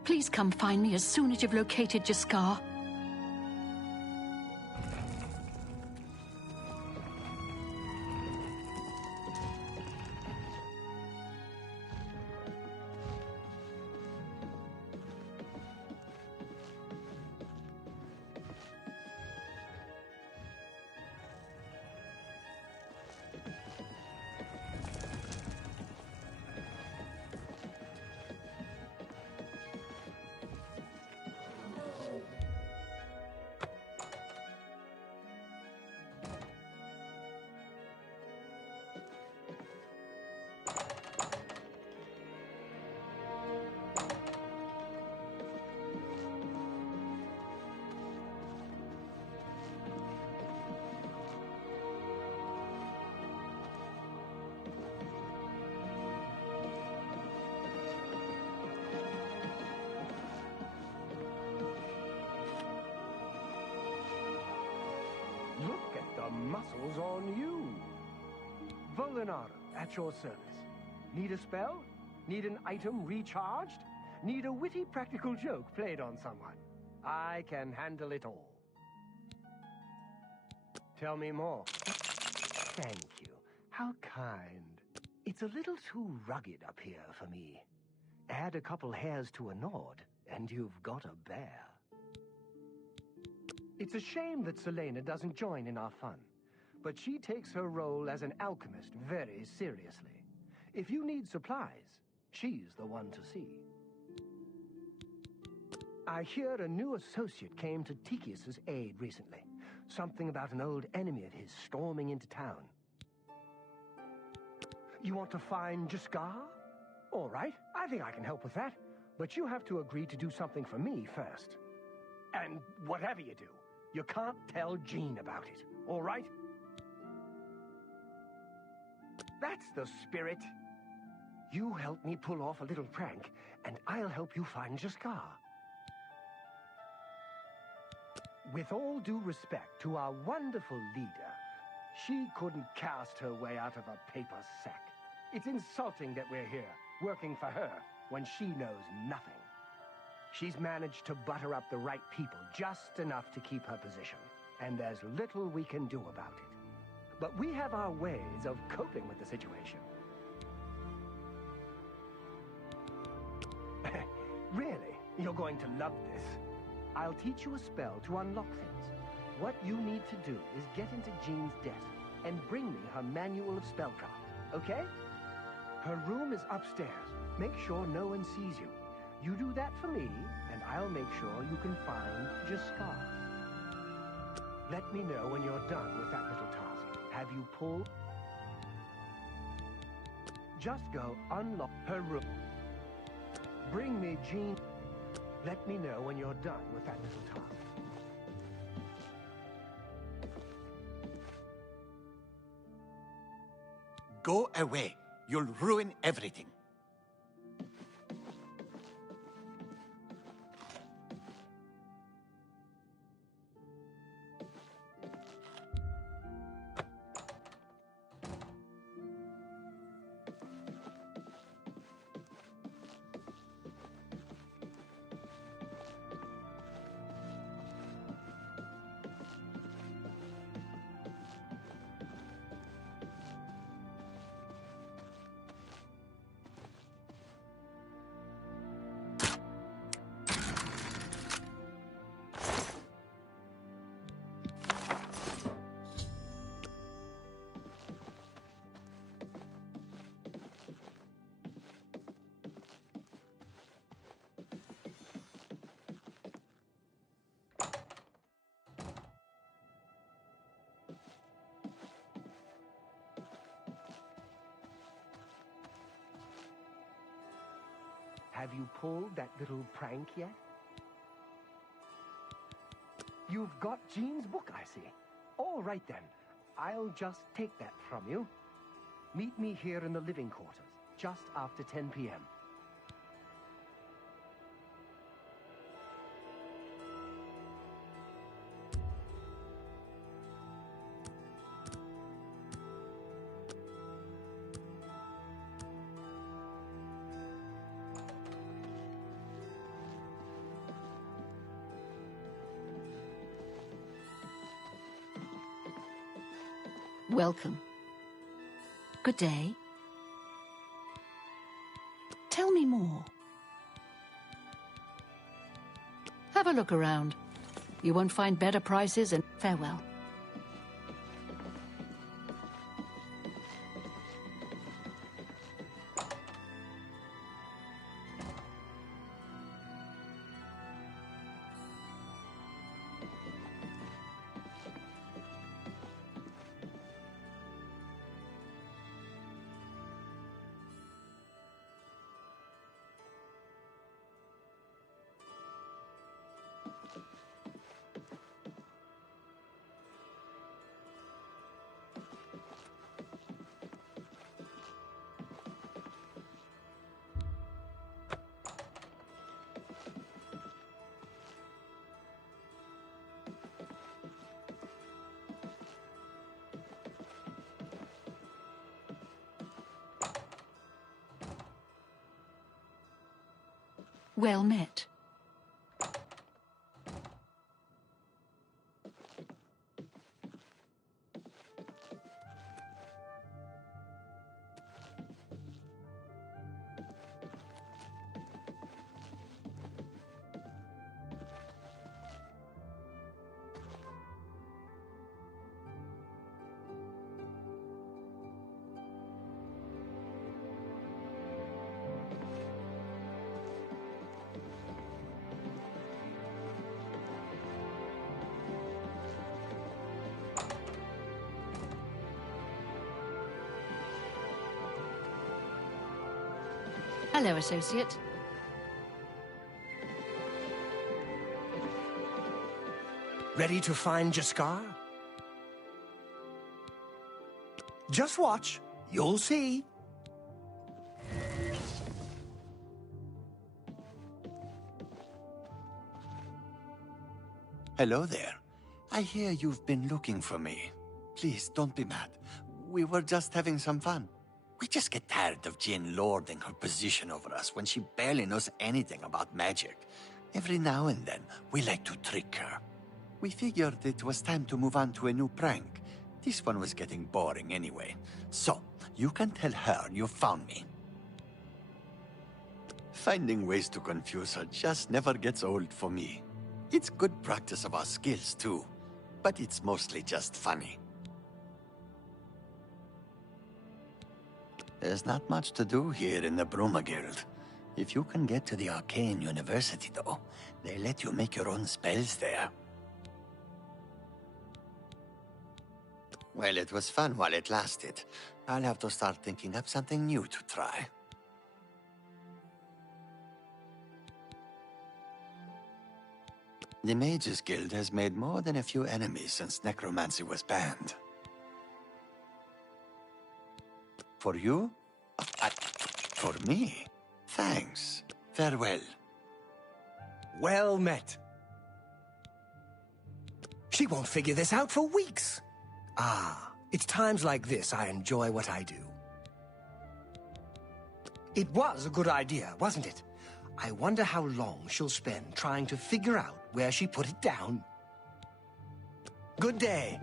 Please come find me as soon as you've located Jaskar. Look at the muscles on you. Volinaro, at your service. Need a spell? Need an item recharged? Need a witty practical joke played on someone? I can handle it all. Tell me more. Thank you. How kind. It's a little too rugged up here for me. Add a couple hairs to a Nord, and you've got a bear. It's a shame that Selena doesn't join in our fun, but she takes her role as an alchemist very seriously. If you need supplies, she's the one to see. I hear a new associate came to Tikius's aid recently. Something about an old enemy of his storming into town. You want to find Jaskar? All right, I think I can help with that. But you have to agree to do something for me first. And whatever you do, you can't tell Jean about it, all right? That's the spirit. You help me pull off a little prank, and I'll help you find Jaskar. With all due respect to our wonderful leader, she couldn't cast her way out of a paper sack. It's insulting that we're here, working for her, when she knows nothing. She's managed to butter up the right people just enough to keep her position, and there's little we can do about it. But we have our ways of coping with the situation. Really, you're going to love this. I'll teach you a spell to unlock things. What you need to do is get into Jean's desk and bring me her manual of spellcraft, okay? Her room is upstairs. Make sure no one sees you. You do that for me, and I'll make sure you can find Jaskar. Let me know when you're done with that little task. Have you pulled? Just go unlock her room. Bring me Jean. Let me know when you're done with that little task. Go away. You'll ruin everything. Have you pulled that little prank yet? You've got Jean's book, I see. All right then. I'll just take that from you. Meet me here in the living quarters, just after 10 p.m. Welcome. Good day. Tell me more. Have a look around. You won't find better prices, and farewell. Well met. Hello, associate. Ready to find Jaskar? Just watch. You'll see. Hello there. I hear you've been looking for me. Please, don't be mad. We were just having some fun. We just get tired of Jin lording her position over us when she barely knows anything about magic. Every now and then, we like to trick her. We figured it was time to move on to a new prank. This one was getting boring anyway. So, you can tell her you found me. Finding ways to confuse her just never gets old for me. It's good practice of our skills, too. But it's mostly just funny. There's not much to do here in the Bruma Guild. If you can get to the Arcane University, though, they let you make your own spells there. Well, it was fun while it lasted. I'll have to start thinking up something new to try. The Mages Guild has made more than a few enemies since necromancy was banned. For you? For me? Thanks. Farewell. Well met. She won't figure this out for weeks. Ah, it's times like this I enjoy what I do. It was a good idea, wasn't it? I wonder how long she'll spend trying to figure out where she put it down. Good day.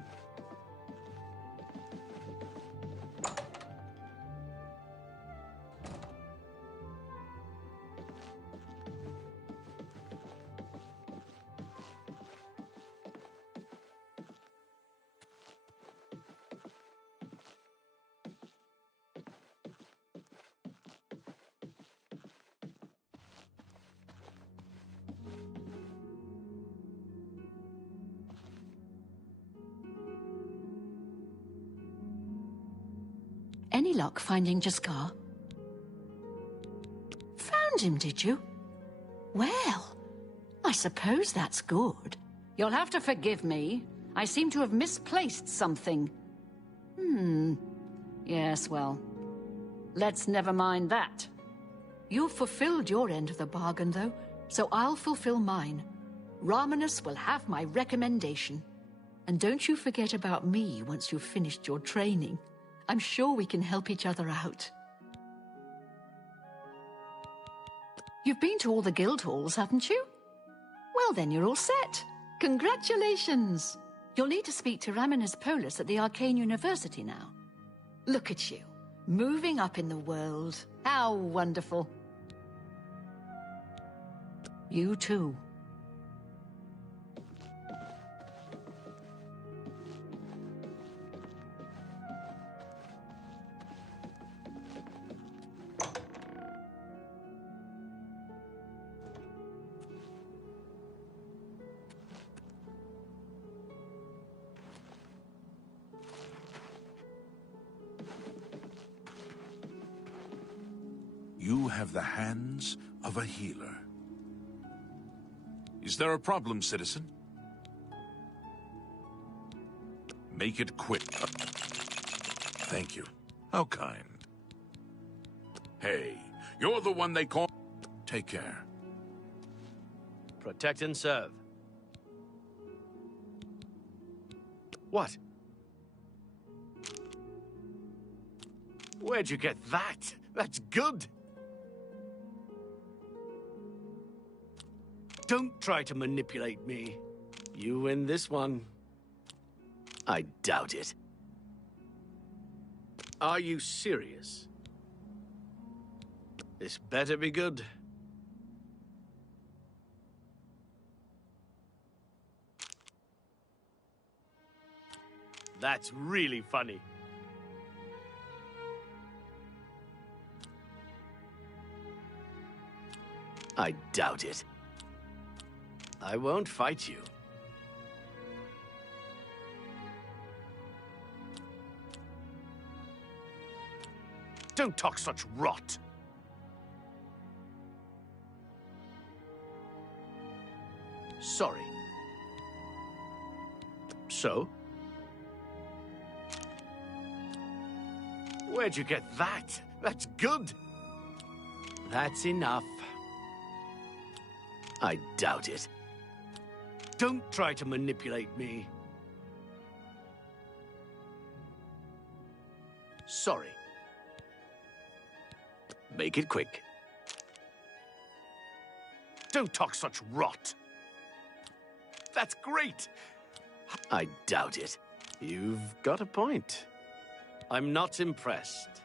Any luck finding Jaskar? Found him, did you? Well, I suppose that's good. You'll have to forgive me. I seem to have misplaced something. Yes, well, let's never mind that. You've fulfilled your end of the bargain, though, so I'll fulfill mine. Ramanus will have my recommendation. And don't you forget about me once you've finished your training. I'm sure we can help each other out. You've been to all the guild halls, haven't you? Well, then you're all set. Congratulations! You'll need to speak to Ramanus Polus at the Arcane University now. Look at you, moving up in the world. How wonderful. You too. You have the hands of a healer. Is there a problem, citizen? Make it quick. Thank you. How kind. Hey, you're the one they call... Take care. Protect and serve. What? Where'd you get that? That's good. Don't try to manipulate me. You win this one. I doubt it. Are you serious? This better be good. That's really funny. I doubt it. I won't fight you. Don't talk such rot. Sorry. So? Where'd you get that? That's good. That's enough. I doubt it. Don't try to manipulate me. Sorry. Make it quick. Don't talk such rot. That's great. I doubt it. You've got a point. I'm not impressed.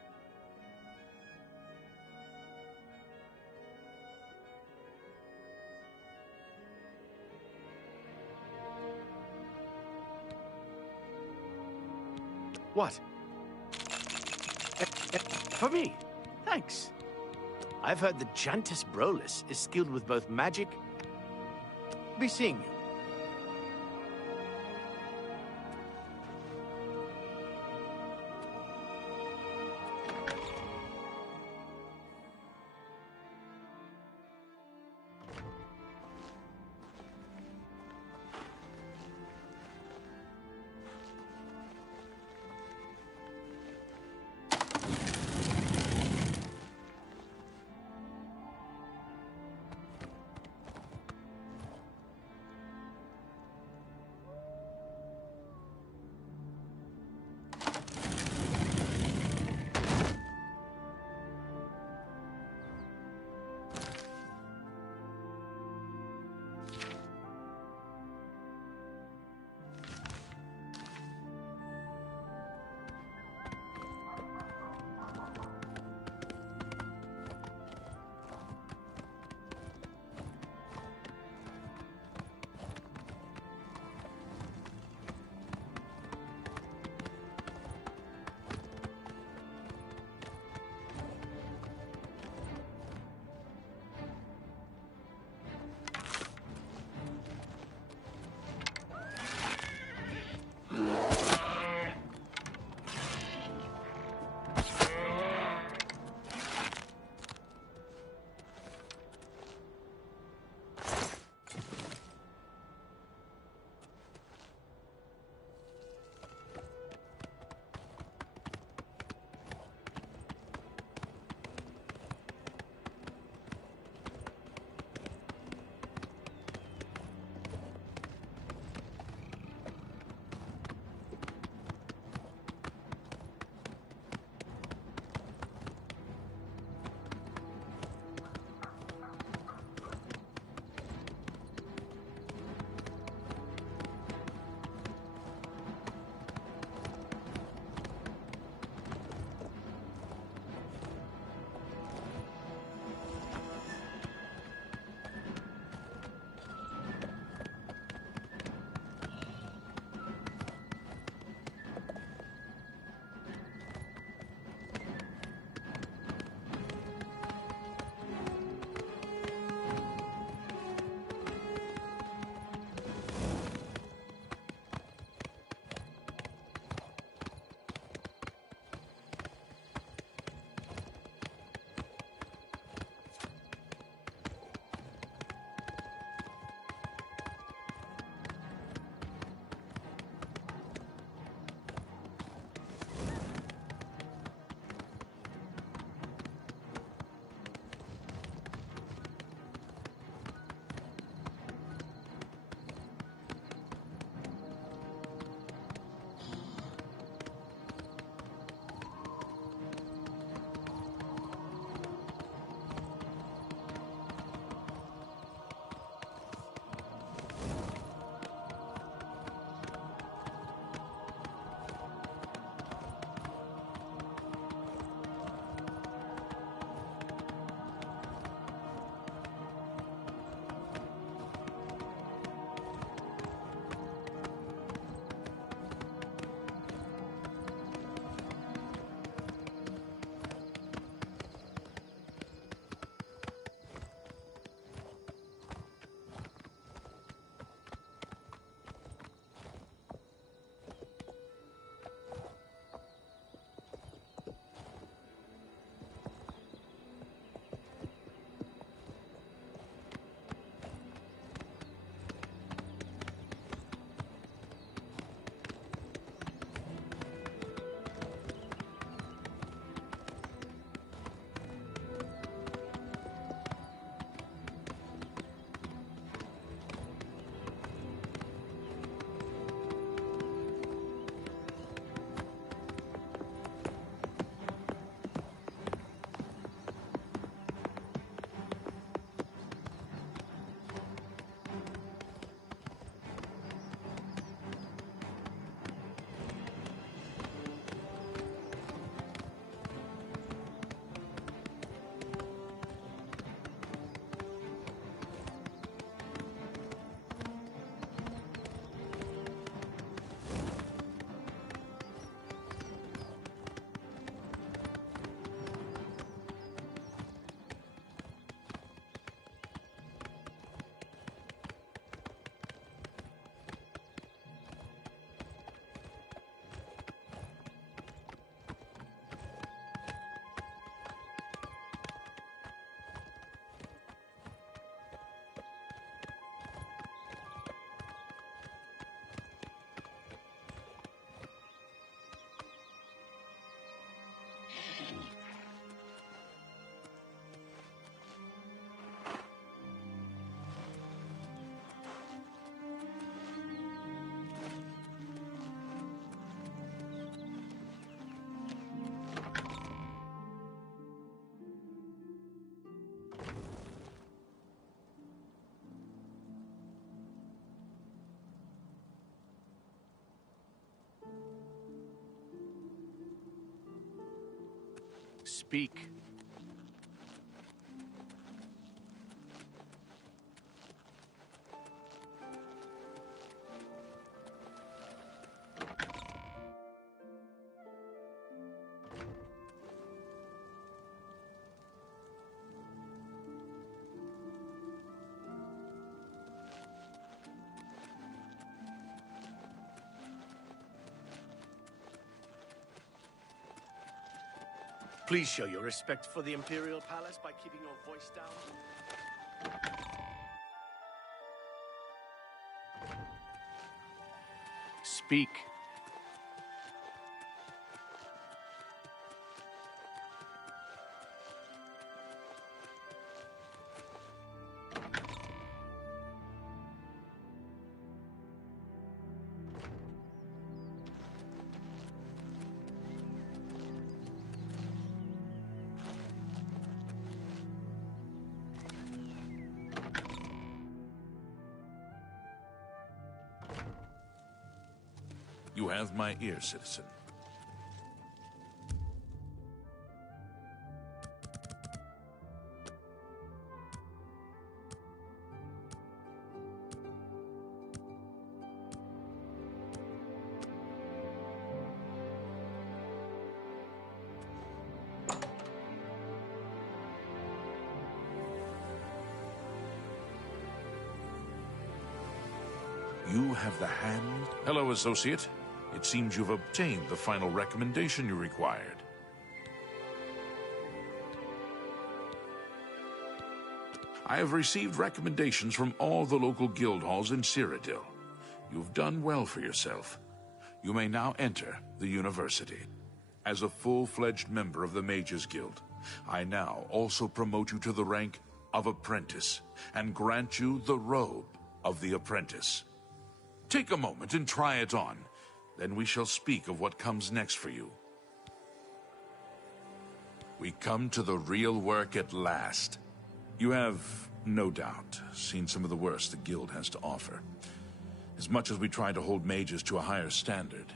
What? For me? Thanks. I've heard that Jantis Brolis is skilled with both magic. Be seeing you. Speak. Please show your respect for the Imperial Palace by keeping your voice down. Speak. You have my ear, citizen. You have the hand? Hello, associate. It seems you've obtained the final recommendation you required. I have received recommendations from all the local guild halls in Cyrodiil. You've done well for yourself. You may now enter the university. As a full-fledged member of the Mages Guild, I now also promote you to the rank of apprentice and grant you the robe of the apprentice. Take a moment and try it on. Then we shall speak of what comes next for you. We come to the real work at last. You have, no doubt, seen some of the worst the guild has to offer. As much as we try to hold mages to a higher standard,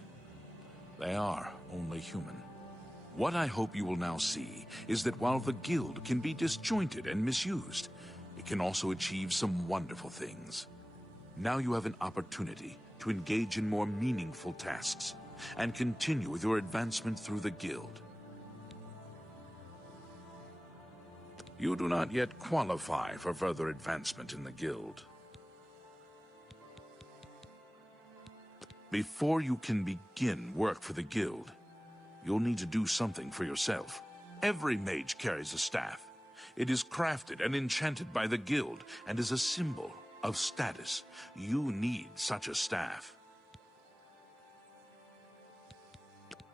they are only human. What I hope you will now see is that while the guild can be disjointed and misused, it can also achieve some wonderful things. Now you have an opportunity to engage in more meaningful tasks and continue with your advancement through the guild. You do not yet qualify for further advancement in the guild. Before you can begin work for the guild, you'll need to do something for yourself. Every mage carries a staff. It is crafted and enchanted by the guild and is a symbol of status. You need such a staff.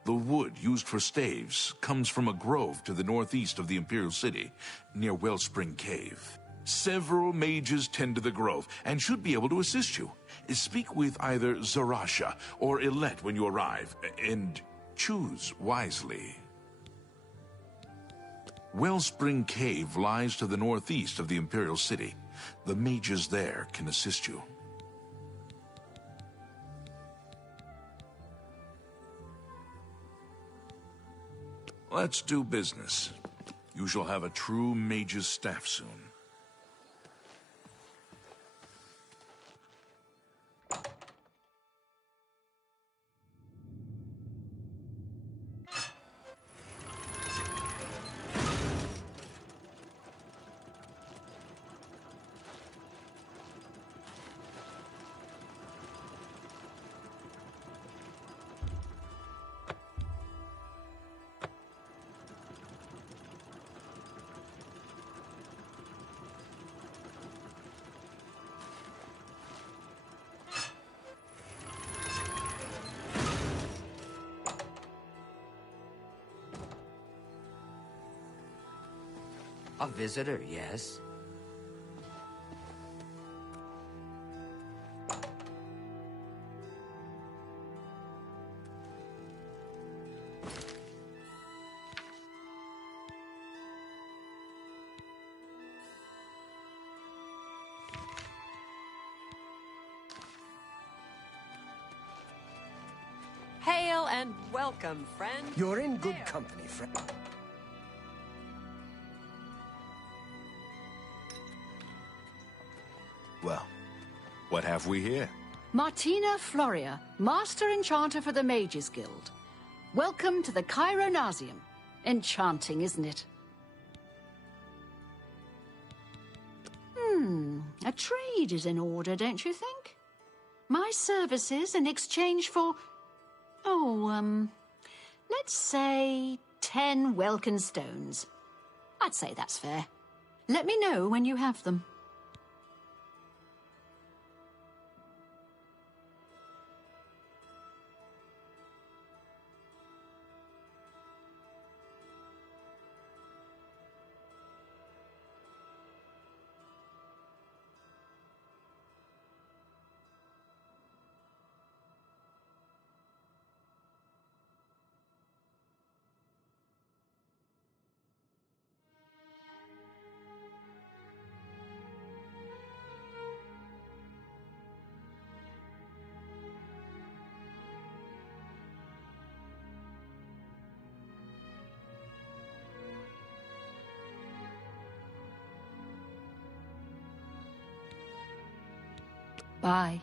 The wood used for staves comes from a grove to the northeast of the Imperial City, near Wellspring Cave. Several mages tend to the grove and should be able to assist you. Speak with either Zarasha or Ilette when you arrive, and choose wisely. Wellspring Cave lies to the northeast of the Imperial City. The mages there can assist you. Let's do business. You shall have a true mage's staff soon. A visitor, yes. Hail and welcome, friend. You're in good company, friend. Well, what have we here? Martina Floria, Master Enchanter for the Mages Guild. Welcome to the Chironasium. Enchanting, isn't it? A trade is in order, don't you think? My services in exchange for... let's say 10 Welkin stones. I'd say that's fair. Let me know when you have them. Bye.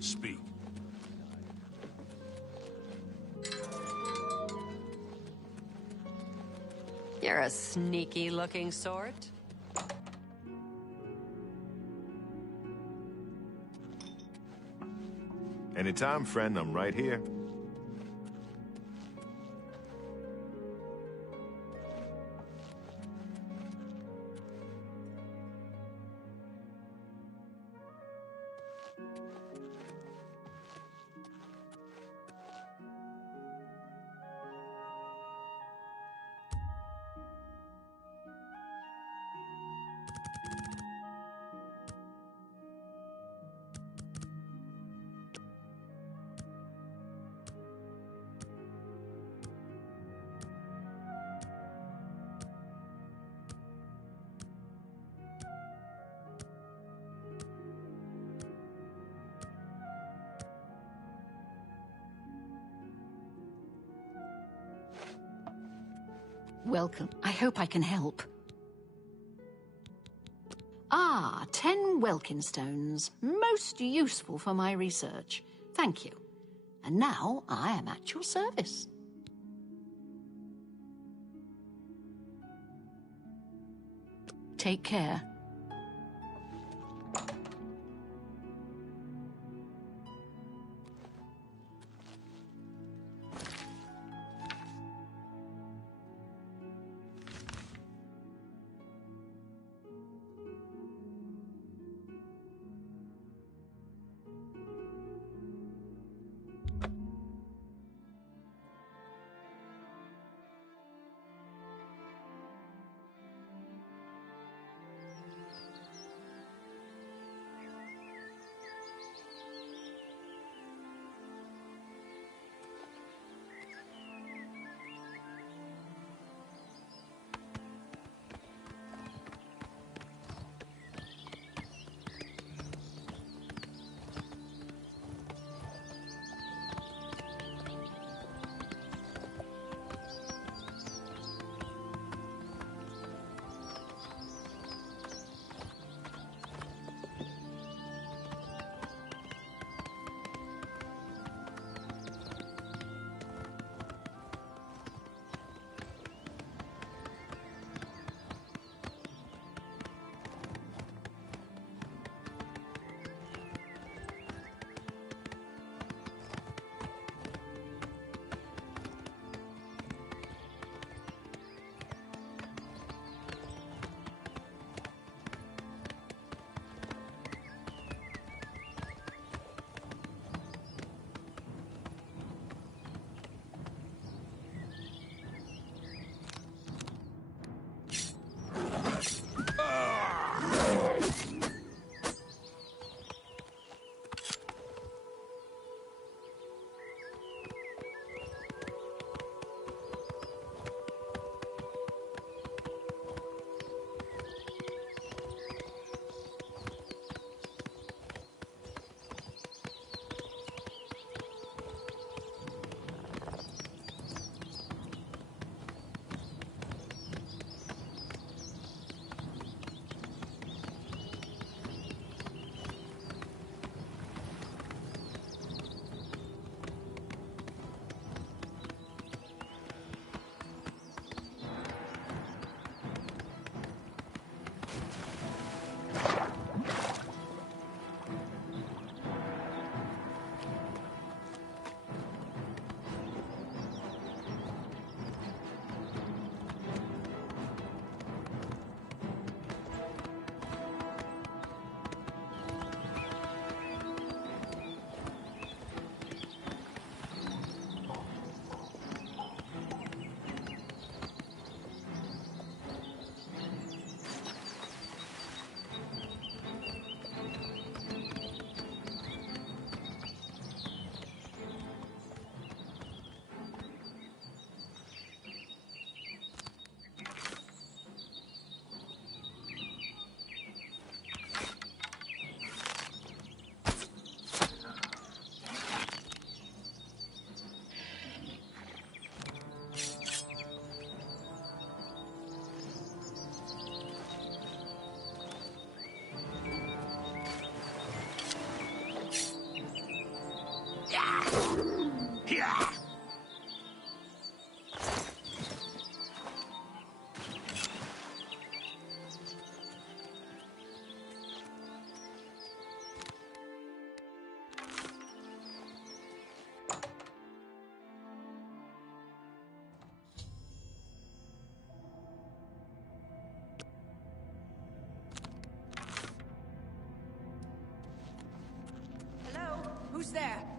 Speak. You're a sneaky-looking sort. Anytime, friend, I'm right here. Welcome. I hope I can help. 10 Welkin stones. Most useful for my research. Thank you. And now I am at your service. Take care. Who's there?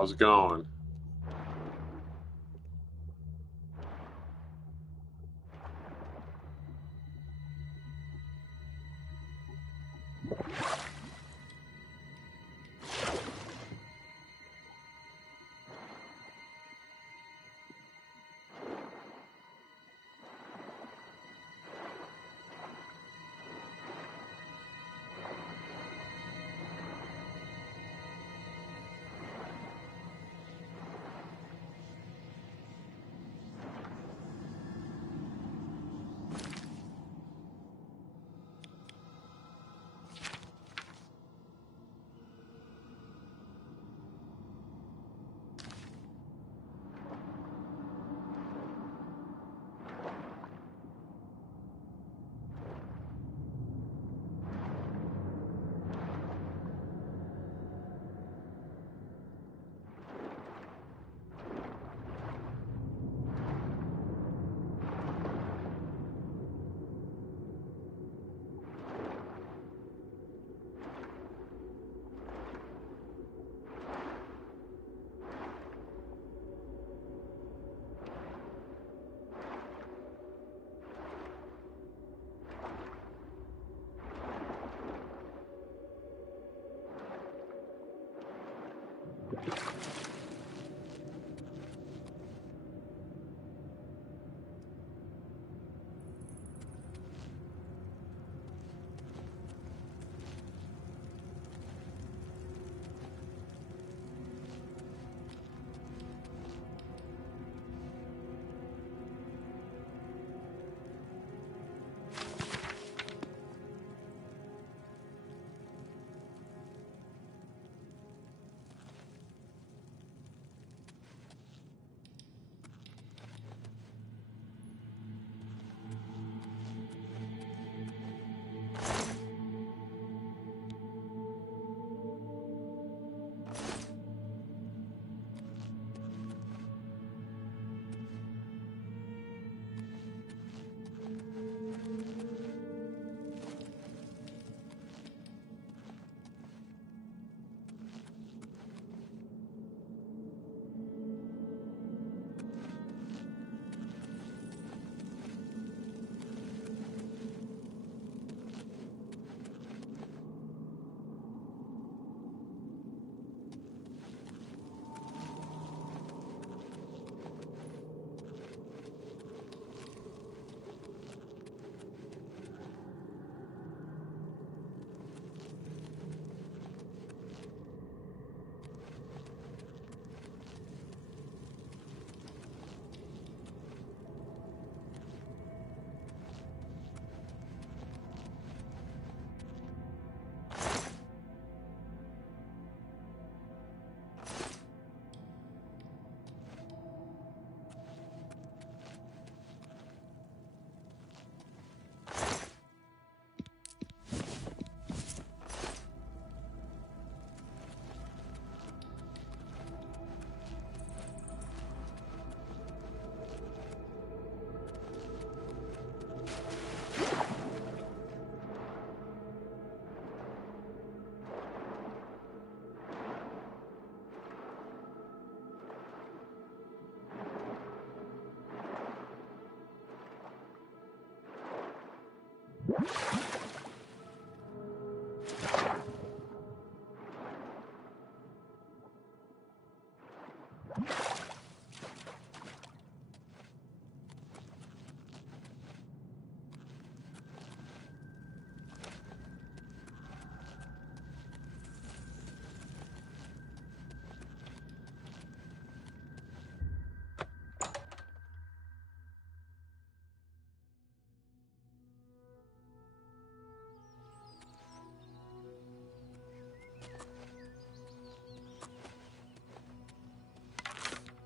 How's it going?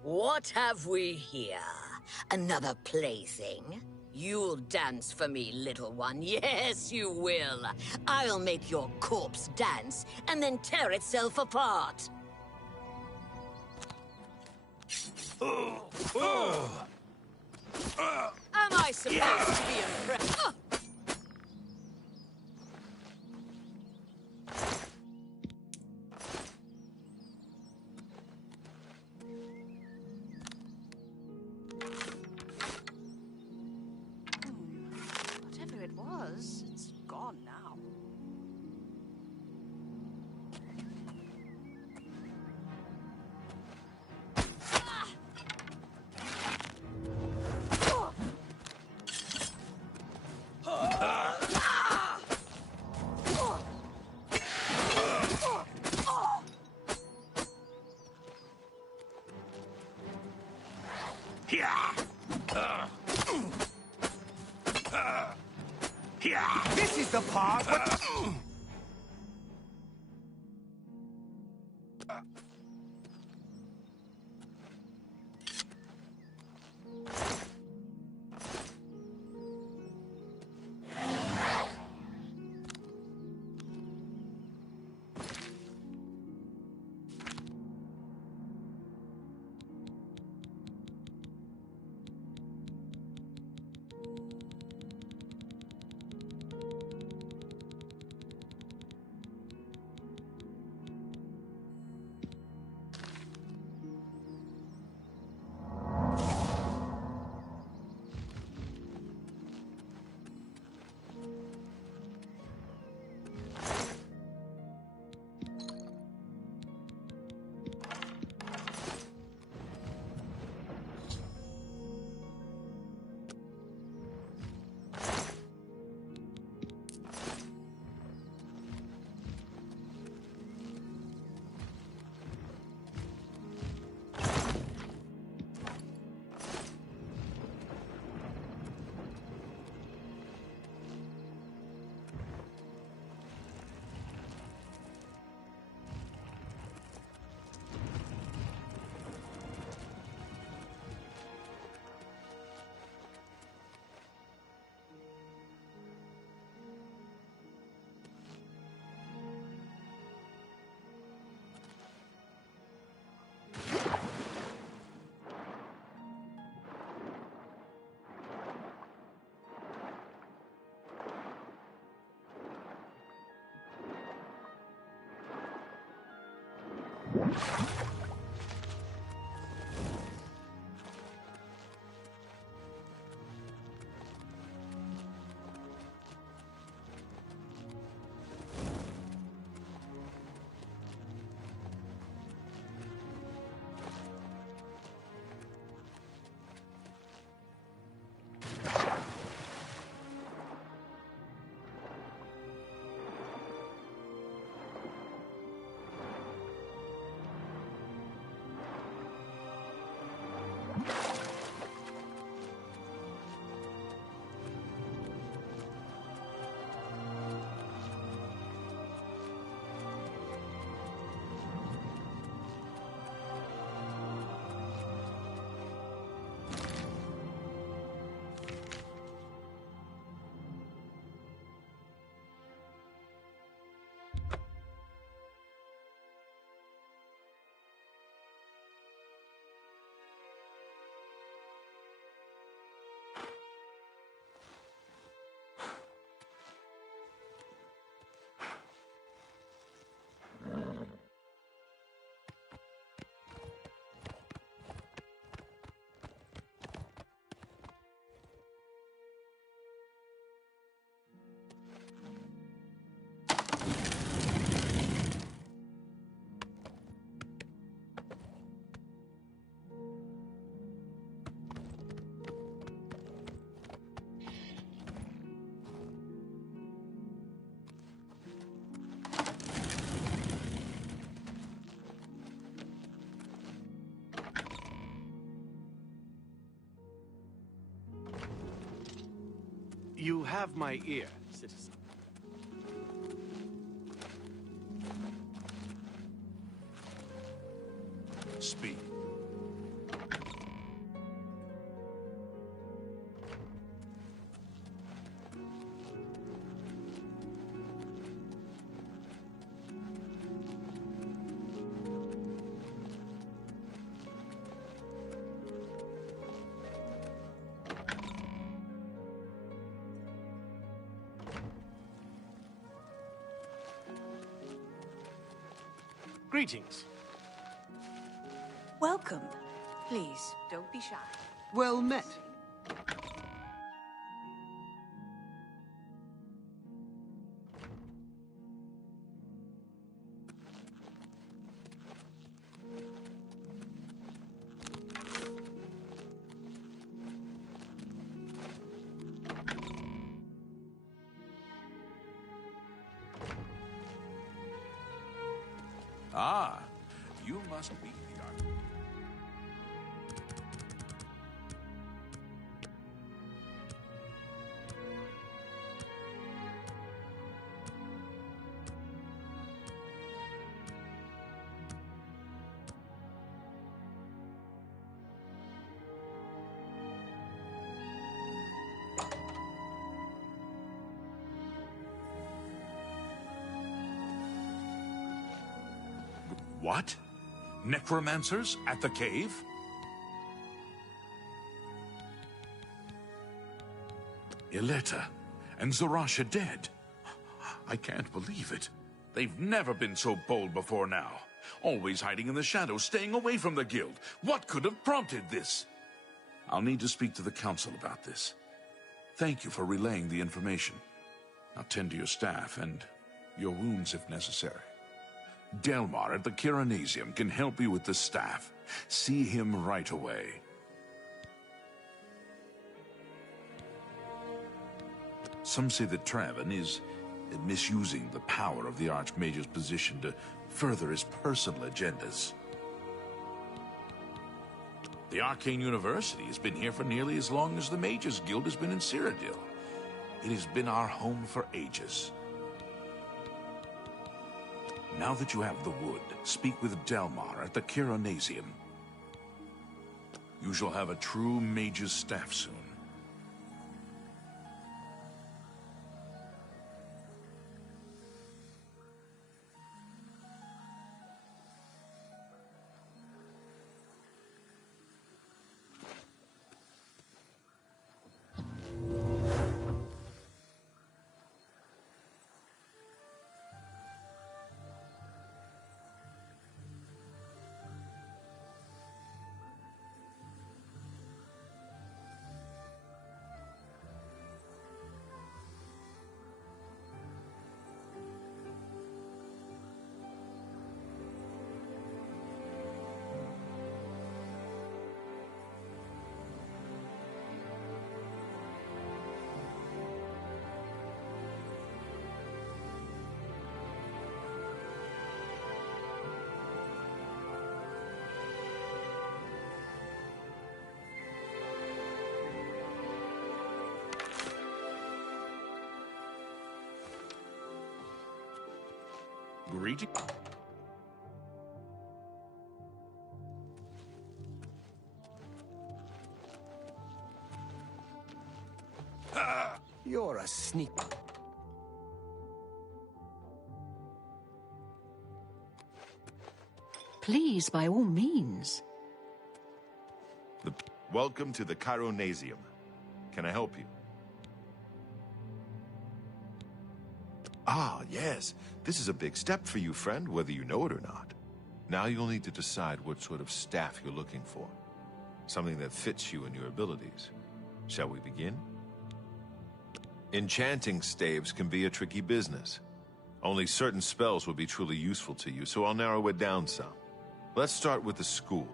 What have we here? Another plaything? You'll dance for me, little one. Yes, you will. I'll make your corpse dance and then tear itself apart. Am I supposed to be impressed? Whatever it was, it's gone now. This is the part where... You have my ear, citizen. Speak. Greetings. Welcome. Please, don't be shy. Well met. Ah, you must be the arch. What? Necromancers at the cave? Ileta and Zarasha dead. I can't believe it. They've never been so bold before now. Always hiding in the shadows, staying away from the guild. What could have prompted this? I'll need to speak to the council about this. Thank you for relaying the information. Now tend to your staff and your wounds if necessary. Delmar at the Kiranasium can help you with the staff. See him right away. Some say that Traven is misusing the power of the Archmage's position to further his personal agendas. The Arcane University has been here for nearly as long as the Mages Guild has been in Cyrodiil. It has been our home for ages. Now that you have the wood, speak with Delmar at the Kiranasium. You shall have a true mage's staff soon. Greeting. You're a sneak. Please, by all means. Welcome to the Chironasium. Can I help you? Ah, yes. This is a big step for you, friend, whether you know it or not. Now you'll need to decide what sort of staff you're looking for. Something that fits you and your abilities. Shall we begin? Enchanting staves can be a tricky business. Only certain spells will be truly useful to you, so I'll narrow it down some. Let's start with the school.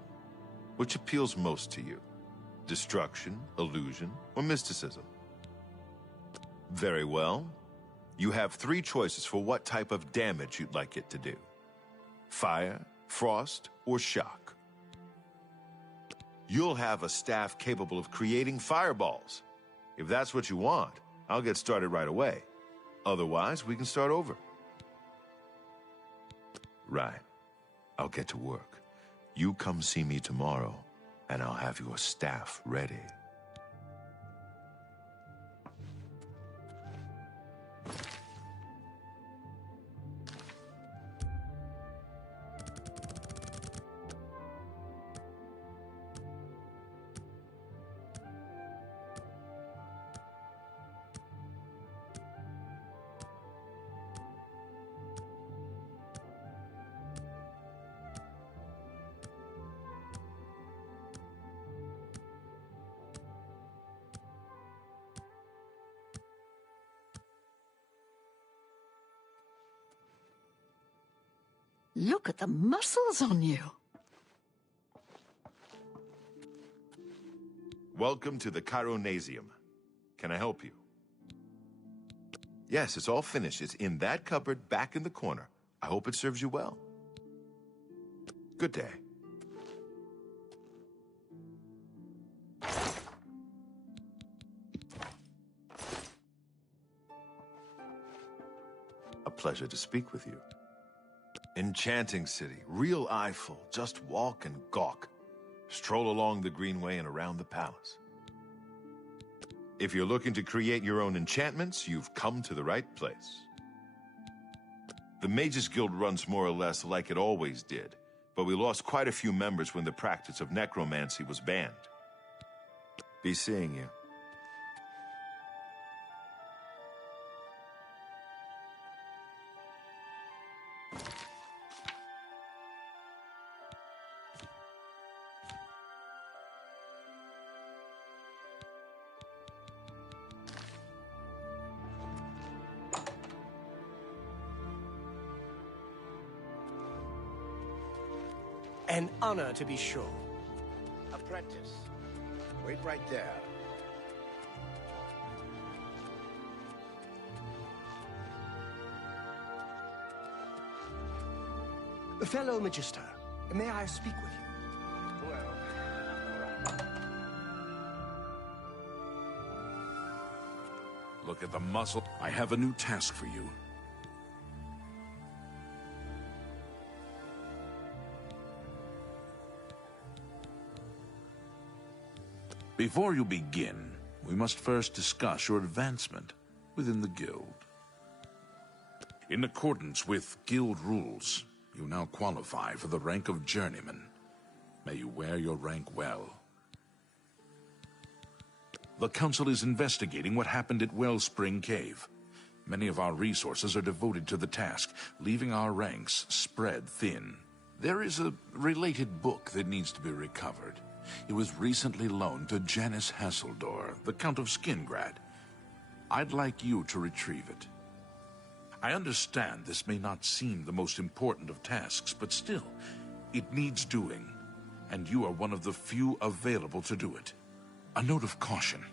Which appeals most to you? Destruction, illusion, or mysticism? Very well. You have 3 choices for what type of damage you'd like it to do. Fire, frost, or shock. You'll have a staff capable of creating fireballs. If that's what you want, I'll get started right away. Otherwise, we can start over. Right. I'll get to work. You come see me tomorrow, and I'll have your staff ready. Look at the muscles on you. Welcome to the Chironasium. Can I help you? Yes, it's all finished. It's in that cupboard back in the corner. I hope it serves you well. Good day. A pleasure to speak with you. Enchanting city, real eyeful. Just walk and gawk. Stroll along the greenway and around the palace. If you're looking to create your own enchantments, you've come to the right place. The Mages Guild runs more or less like it always did, but we lost quite a few members when the practice of necromancy was banned. Be seeing you. An honor, to be sure. Apprentice, wait right there. Fellow Magister, may I speak with you? Well, Look at the muscle. I have a new task for you. Before you begin, we must first discuss your advancement within the guild. In accordance with guild rules, you now qualify for the rank of journeyman. May you wear your rank well. The Council is investigating what happened at Wellspring Cave. Many of our resources are devoted to the task, leaving our ranks spread thin. There is a related book that needs to be recovered. It was recently loaned to Janice Hasseldor, the Count of Skingrad. I'd like you to retrieve it. I understand this may not seem the most important of tasks, but still, it needs doing, and you are one of the few available to do it. A note of caution.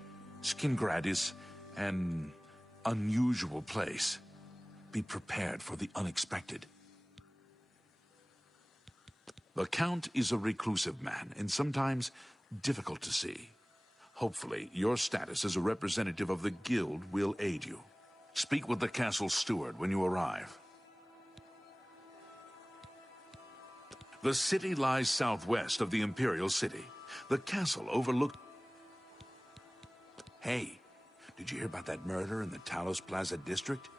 Skingrad is an unusual place. Be prepared for the unexpected. The Count is a reclusive man, and sometimes difficult to see. Hopefully, your status as a representative of the Guild will aid you. Speak with the castle steward when you arrive. The city lies southwest of the Imperial City. The castle overlooked... Hey, did you hear about that murder in the Talos Plaza district?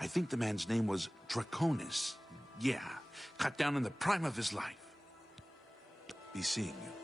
I think the man's name was Draconis. Yeah, cut down in the prime of his life. Be seeing you.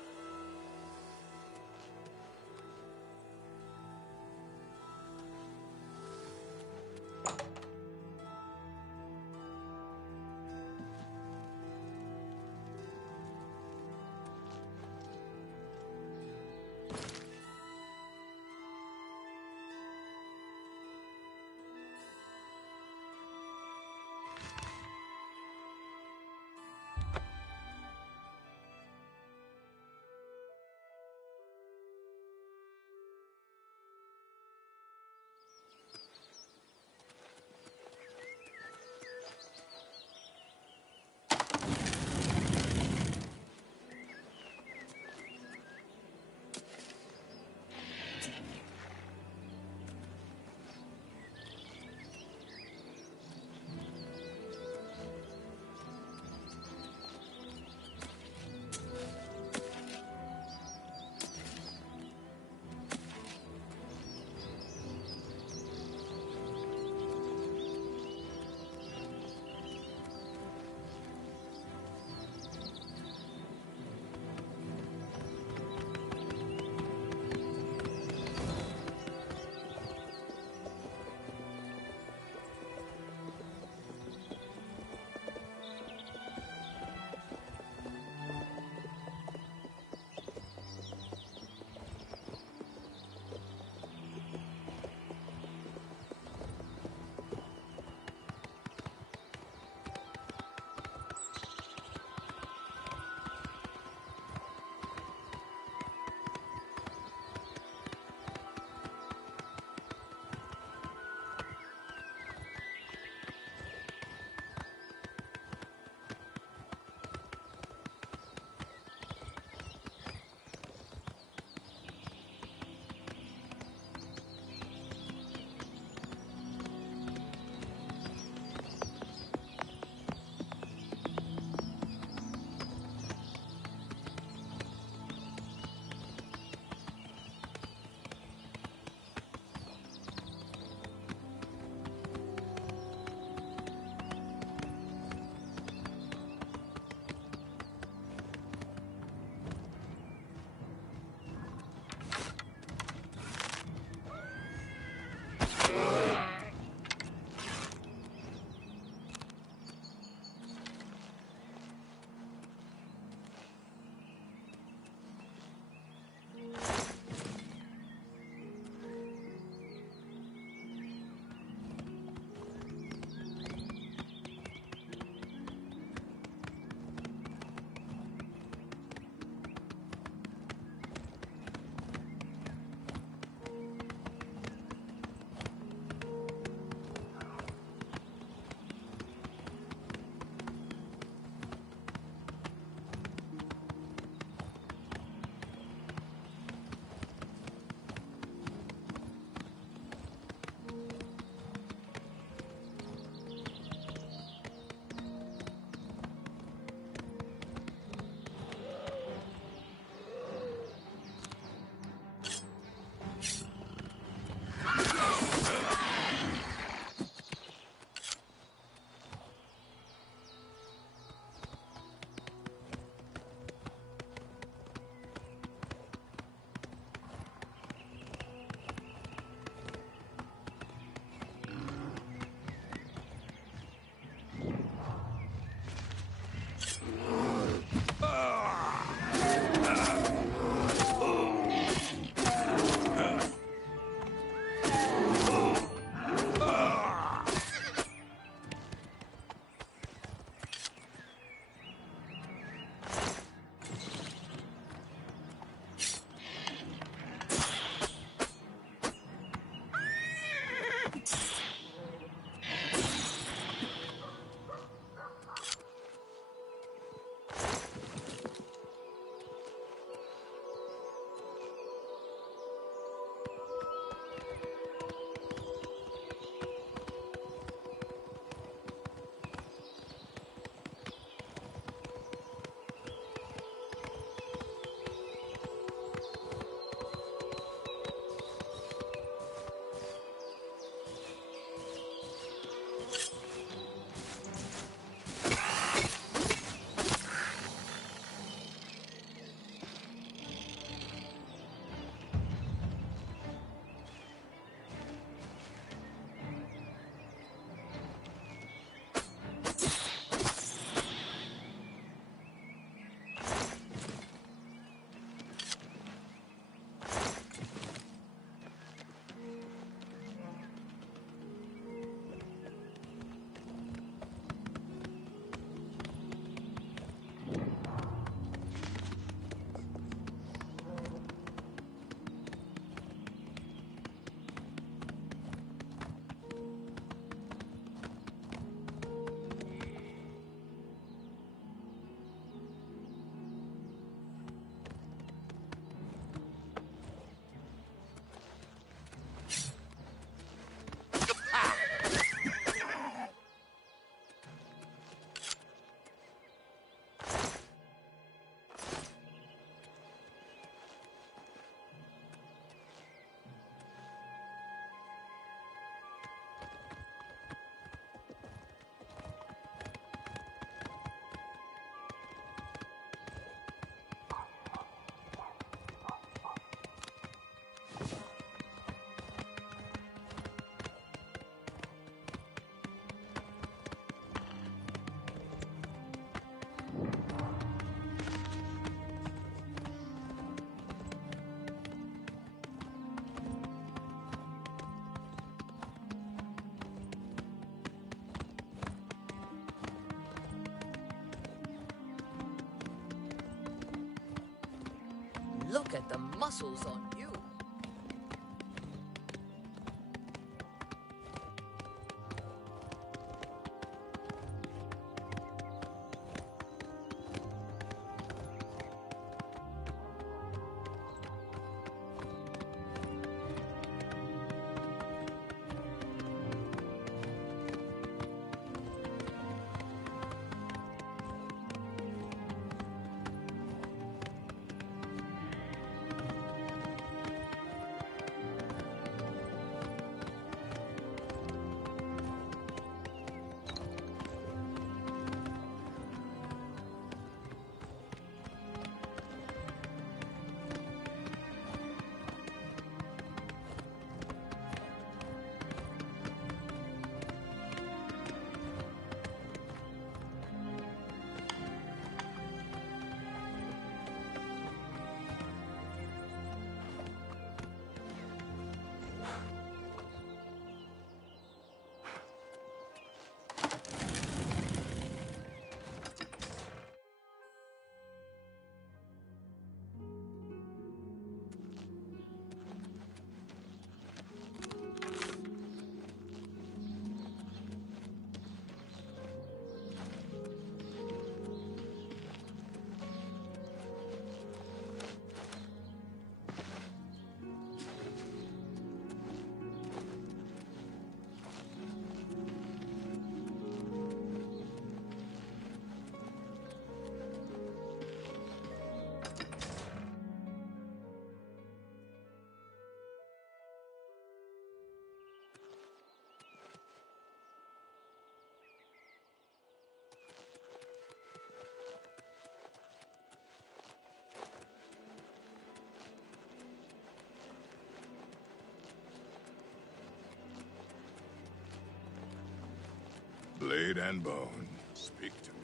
Look at the muscles on you. Blade and bone, speak to me.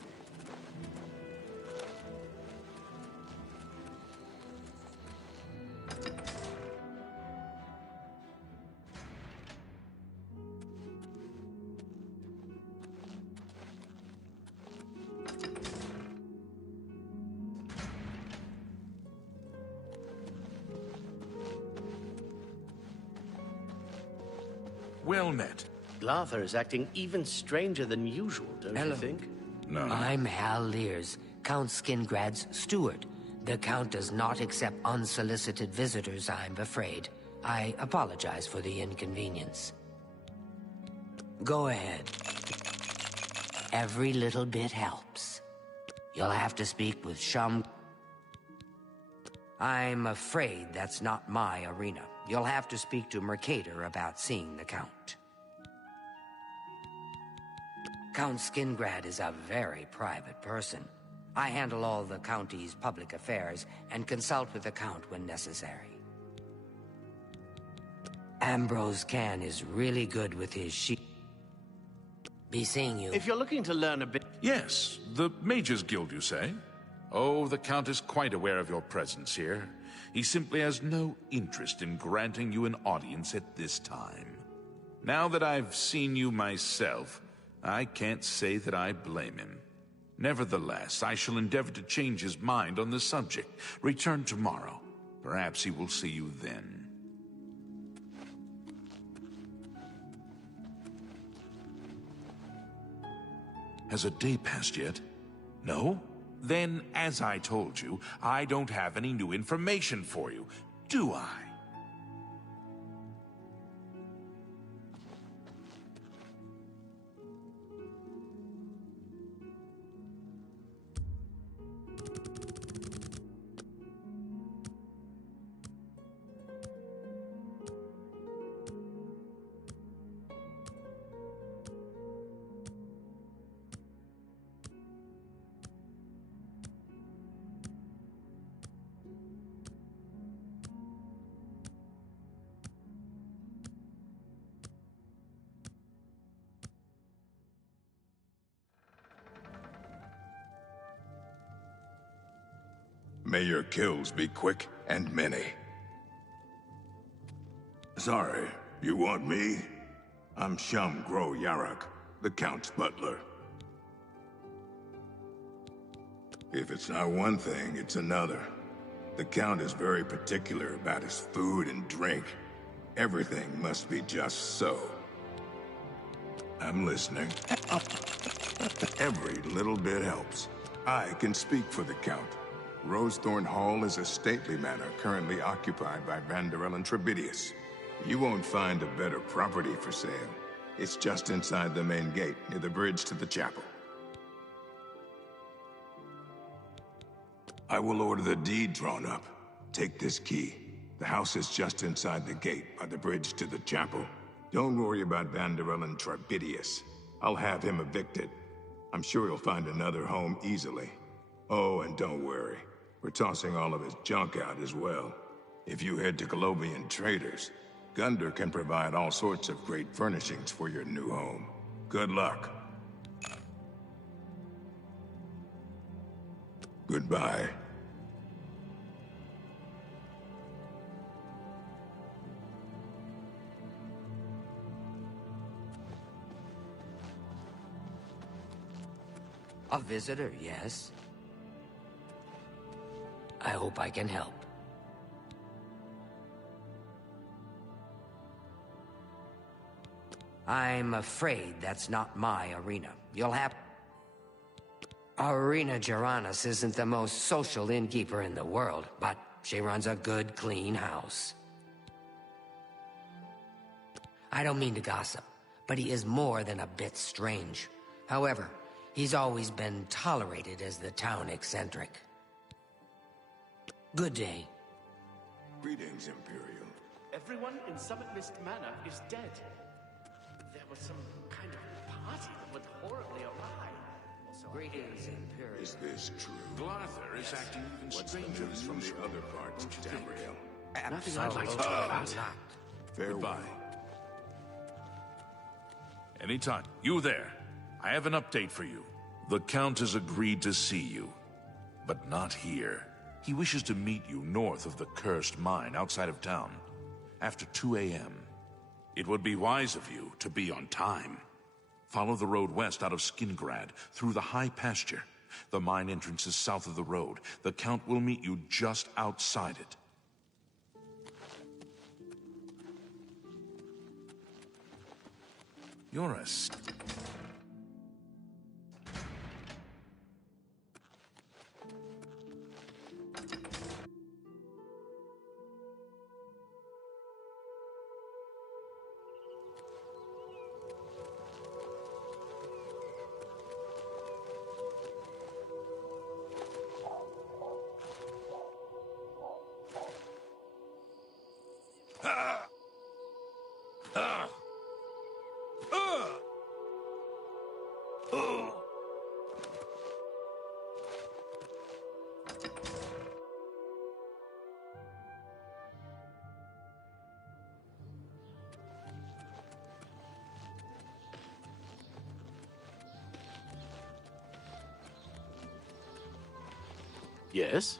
Well met. Glarther is acting even stranger than usual, don't you think? No. I'm Hal Lears, Count Skingrad's steward. The Count does not accept unsolicited visitors, I'm afraid. I apologize for the inconvenience. Go ahead. Every little bit helps. You'll have to speak with Shum. I'm afraid that's not my arena. You'll have to speak to Mercator about seeing the Count. Count Skingrad is a very private person. I handle all the county's public affairs and consult with the Count when necessary. Ambrose Can is really good with his sheep. Be seeing you. If you're looking to learn a bit... Yes, the Mages Guild, you say? Oh, the Count is quite aware of your presence here. He simply has no interest in granting you an audience at this time. Now that I've seen you myself, I can't say that I blame him. Nevertheless, I shall endeavor to change his mind on the subject. Return tomorrow. Perhaps he will see you then. Has a day passed yet? No? Then, as I told you, I don't have any new information for you, do I? May your kills be quick and many. Sorry, you want me? I'm Shum Gro Yarak, the Count's butler. If it's not one thing, it's another. The Count is very particular about his food and drink. Everything must be just so. I'm listening. Every little bit helps. I can speak for the Count. Rosethorn Hall is a stately manor currently occupied by Vanderell and Trebidius. You won't find a better property for sale. It's just inside the main gate, near the bridge to the chapel. I will order the deed drawn up. Take this key. The house is just inside the gate, by the bridge to the chapel. Don't worry about Vanderell and Trebidius. I'll have him evicted. I'm sure he'll find another home easily. Oh, and don't worry. We're tossing all of his junk out as well. If you head to Colovian Traders, Gunder can provide all sorts of great furnishings for your new home. Good luck. Goodbye. A visitor, yes. I hope I can help. I'm afraid that's not my arena. You'll have... Arena Geranus isn't the most social innkeeper in the world, but she runs a good, clean house. I don't mean to gossip, but he is more than a bit strange. However, he's always been tolerated as the town eccentric. Good day. Greetings, Imperial. Everyone in Summit Mist Manor is dead. There was some kind of party that went horribly awry. Greetings, Imperial. Is this true? Glarther is acting even What's the stranger news than from the usual. other parts of Tamriel? Nothing I'd like to talk about. Farewell. Goodbye. Anytime. You there. I have an update for you. The Count has agreed to see you, but not here. He wishes to meet you north of the cursed mine outside of town, after 2 a.m. It would be wise of you to be on time. Follow the road west out of Skingrad, through the high pasture. The mine entrance is south of the road. The Count will meet you just outside it. You're a... Yes?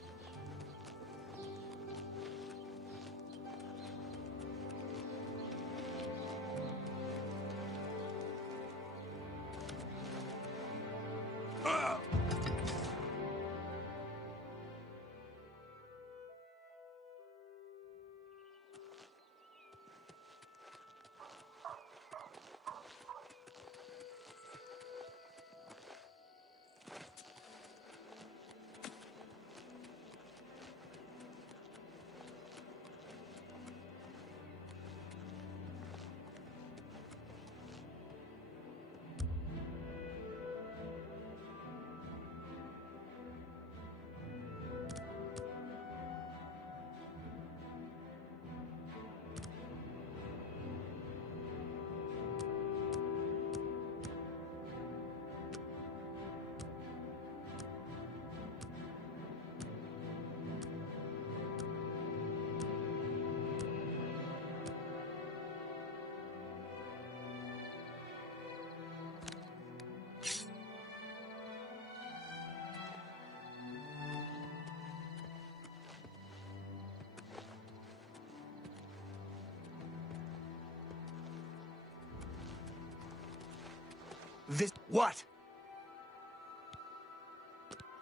This... What?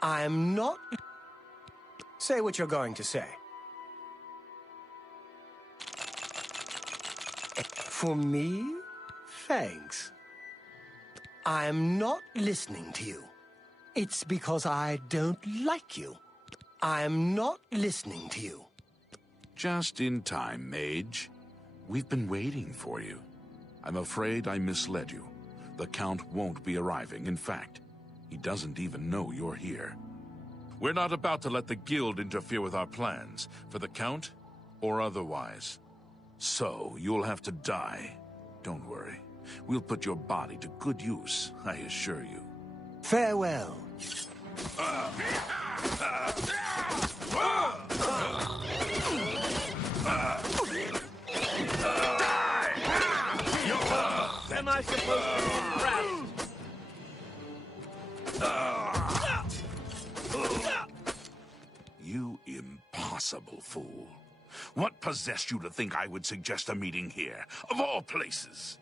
I'm not... Say what you're going to say. For me? Thanks. I'm not listening to you. It's because I don't like you. I'm not listening to you. Just in time, Mage. We've been waiting for you. I'm afraid I misled you. The Count won't be arriving. In fact, he doesn't even know you're here. We're not about to let the Guild interfere with our plans, for the Count or otherwise. So, you'll have to die. Don't worry. We'll put your body to good use, I assure you. Farewell. Am I supposed to be impressed? You impossible fool. What possessed you to think I would suggest a meeting here, of all places?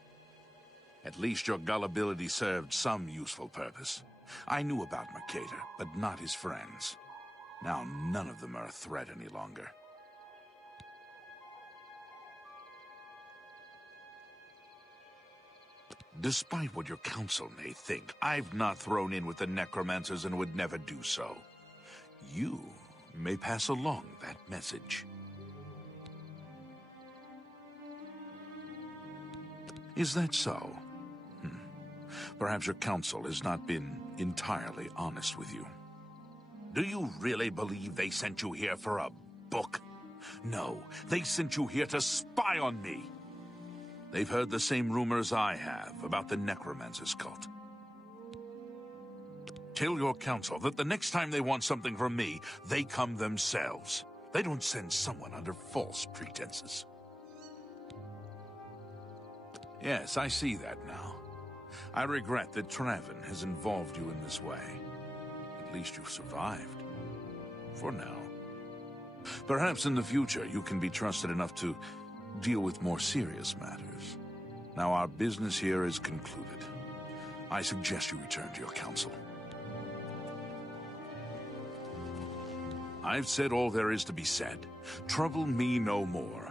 At least your gullibility served some useful purpose. I knew about Mercator, but not his friends. Now none of them are a threat any longer. Despite what your council may think, I've not thrown in with the necromancers and would never do so. You may pass along that message. Is that so? Perhaps your council has not been entirely honest with you. Do you really believe they sent you here for a book? No, they sent you here to spy on me. They've heard the same rumors I have about the Necromancer's cult. Tell your council that the next time they want something from me, they come themselves. They don't send someone under false pretenses. Yes, I see that now. I regret that Traven has involved you in this way. At least you've survived. For now. Perhaps in the future you can be trusted enough to deal with more serious matters. Now our business here is concluded. I suggest you return to your council. I've said all there is to be said. Trouble me no more.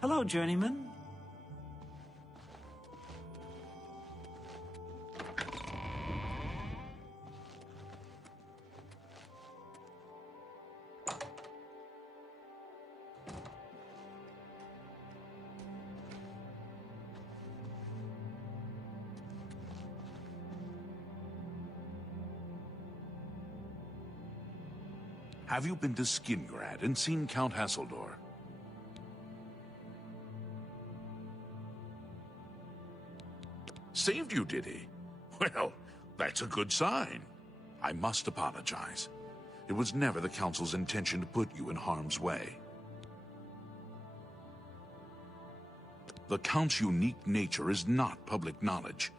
Hello, journeyman. Have you been to Skingrad and seen Count Hasseldor? Saved you, did he? Well, that's a good sign. I must apologize. It was never the Council's intention to put you in harm's way. The Count's unique nature is not public knowledge.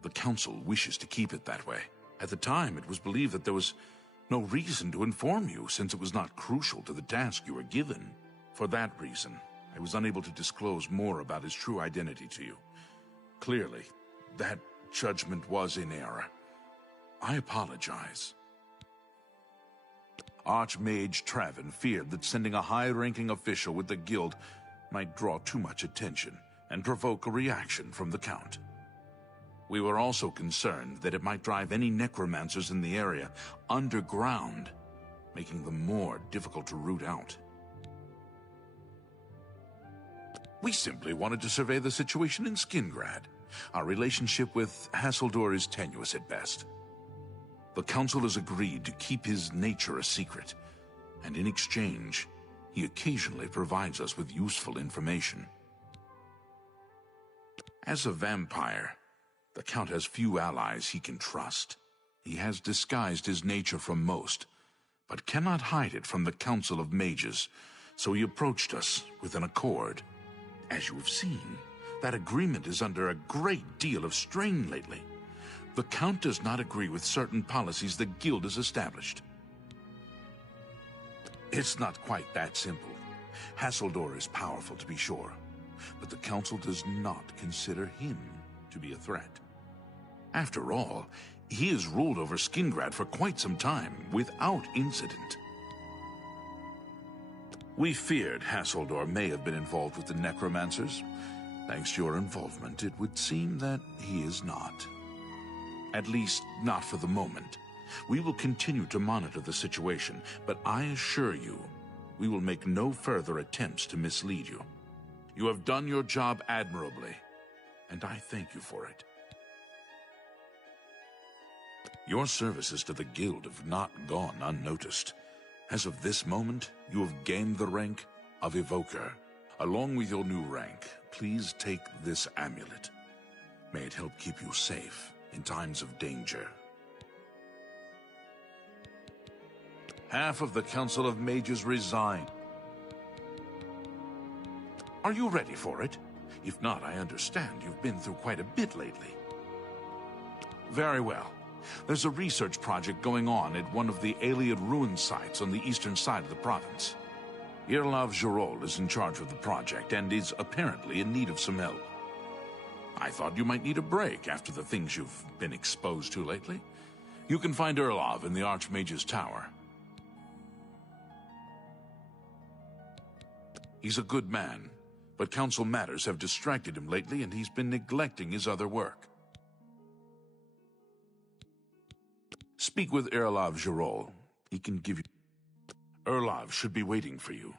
The Council wishes to keep it that way. At the time, it was believed that there was no reason to inform you, since it was not crucial to the task you were given. For that reason, I was unable to disclose more about his true identity to you. Clearly, that judgment was in error. I apologize. Archmage Travin feared that sending a high-ranking official with the guild might draw too much attention and provoke a reaction from the Count. We were also concerned that it might drive any necromancers in the area underground, making them more difficult to root out. We simply wanted to survey the situation in Skingrad. Our relationship with Hasseldor is tenuous at best. The Council has agreed to keep his nature a secret, and in exchange, he occasionally provides us with useful information. As a vampire, the Count has few allies he can trust. He has disguised his nature from most, but cannot hide it from the Council of Mages, so he approached us with an accord. As you have seen, that agreement is under a great deal of strain lately. The Count does not agree with certain policies the Guild has established. It's not quite that simple. Hasseldor is powerful, to be sure, but the Council does not consider him to be a threat. After all, he has ruled over Skingrad for quite some time, without incident. We feared Hasseldor may have been involved with the necromancers. Thanks to your involvement, it would seem that he is not. At least, not for the moment. We will continue to monitor the situation, but I assure you, we will make no further attempts to mislead you. You have done your job admirably, and I thank you for it. Your services to the Guild have not gone unnoticed. As of this moment, you have gained the rank of Evoker. Along with your new rank, please take this amulet. May it help keep you safe in times of danger. Half of the Council of Mages resign. Are you ready for it? If not, I understand you've been through quite a bit lately. Very well. There's a research project going on at one of the Ayleid ruin sites on the eastern side of the province. Irlav Jirol is in charge of the project and is apparently in need of some help. I thought you might need a break after the things you've been exposed to lately. You can find Irlav in the Archmage's Tower. He's a good man, but council matters have distracted him lately and he's been neglecting his other work. Speak with Irlav Jirol. He can give you... Irlav should be waiting for you.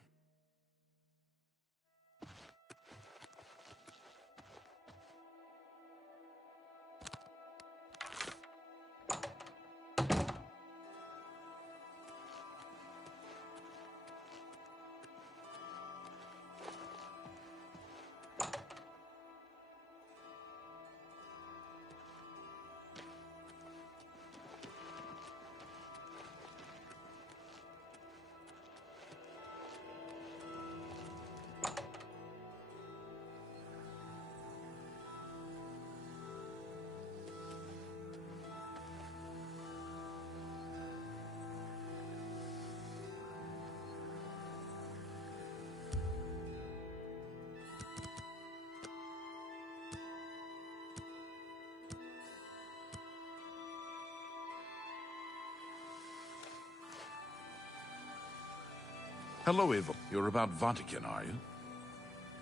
Hello, Eva. You're about Vatican, are you?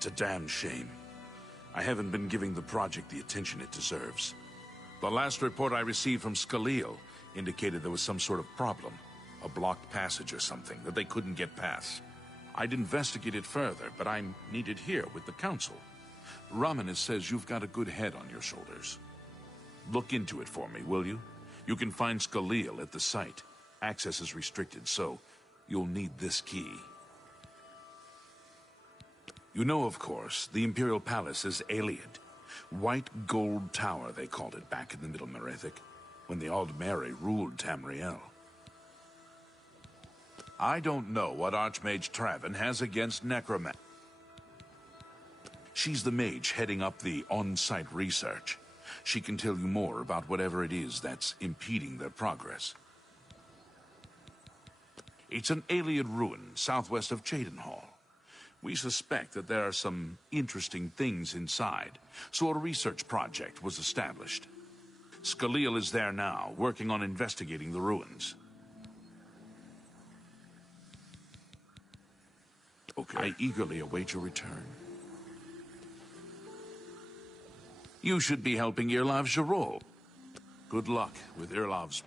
It's a damn shame. I haven't been giving the project the attention it deserves. The last report I received from Skalil indicated there was some sort of problem. A blocked passage or something that they couldn't get past. I'd investigate it further, but I'm needed here with the Council. Ramanis says you've got a good head on your shoulders. Look into it for me, will you? You can find Skalil at the site. Access is restricted, so you'll need this key. You know, of course, the Imperial Palace is Ayleid. White Gold Tower, they called it back in the Middle Merethic, when the Aldmeri ruled Tamriel. I don't know what Archmage Traven has against necromancy. She's the mage heading up the on-site research. She can tell you more about whatever it is that's impeding their progress. It's an Ayleid ruin southwest of Cheydinhall. We suspect that there are some interesting things inside, so a research project was established. Skalil is there now, working on investigating the ruins. Okay. I eagerly await your return. You should be helping Irlav Jarol. Good luck with Irlav's...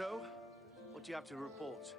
So, what do you have to report?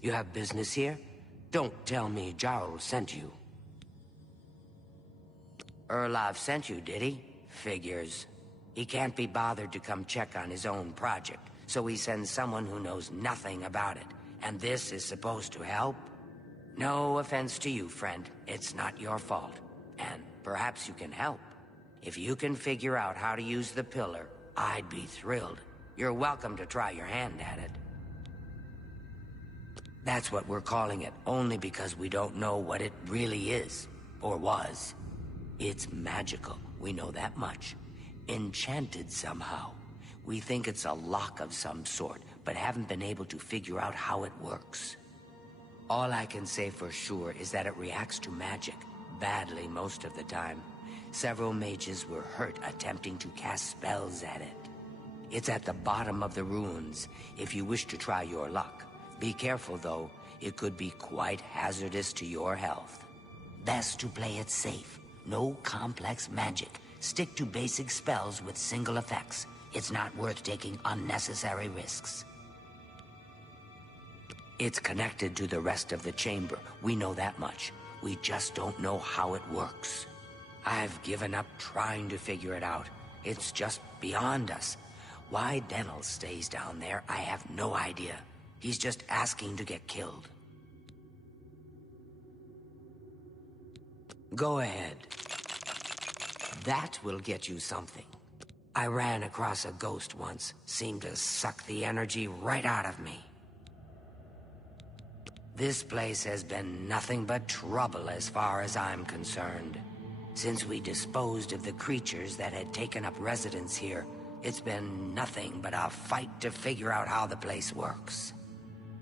You have business here? Don't tell me Jarl sent you. Erlov sent you, did he? Figures. He can't be bothered to come check on his own project, so he sends someone who knows nothing about it. And this is supposed to help? No offense to you, friend. It's not your fault. And perhaps you can help. If you can figure out how to use the pillar, I'd be thrilled. You're welcome to try your hand at it. That's what we're calling it, only because we don't know what it really is, or was. It's magical, we know that much. Enchanted somehow. We think it's a lock of some sort, but haven't been able to figure out how it works. All I can say for sure is that it reacts to magic, badly most of the time. Several mages were hurt attempting to cast spells at it. It's at the bottom of the ruins, if you wish to try your luck. Be careful, though. It could be quite hazardous to your health. Best to play it safe. No complex magic. Stick to basic spells with single effects. It's not worth taking unnecessary risks. It's connected to the rest of the chamber. We know that much. We just don't know how it works. I've given up trying to figure it out. It's just beyond us. Why Denel stays down there, I have no idea. He's just asking to get killed. Go ahead. That will get you something. I ran across a ghost once. Seemed to suck the energy right out of me. This place has been nothing but trouble as far as I'm concerned. Since we disposed of the creatures that had taken up residence here, it's been nothing but a fight to figure out how the place works.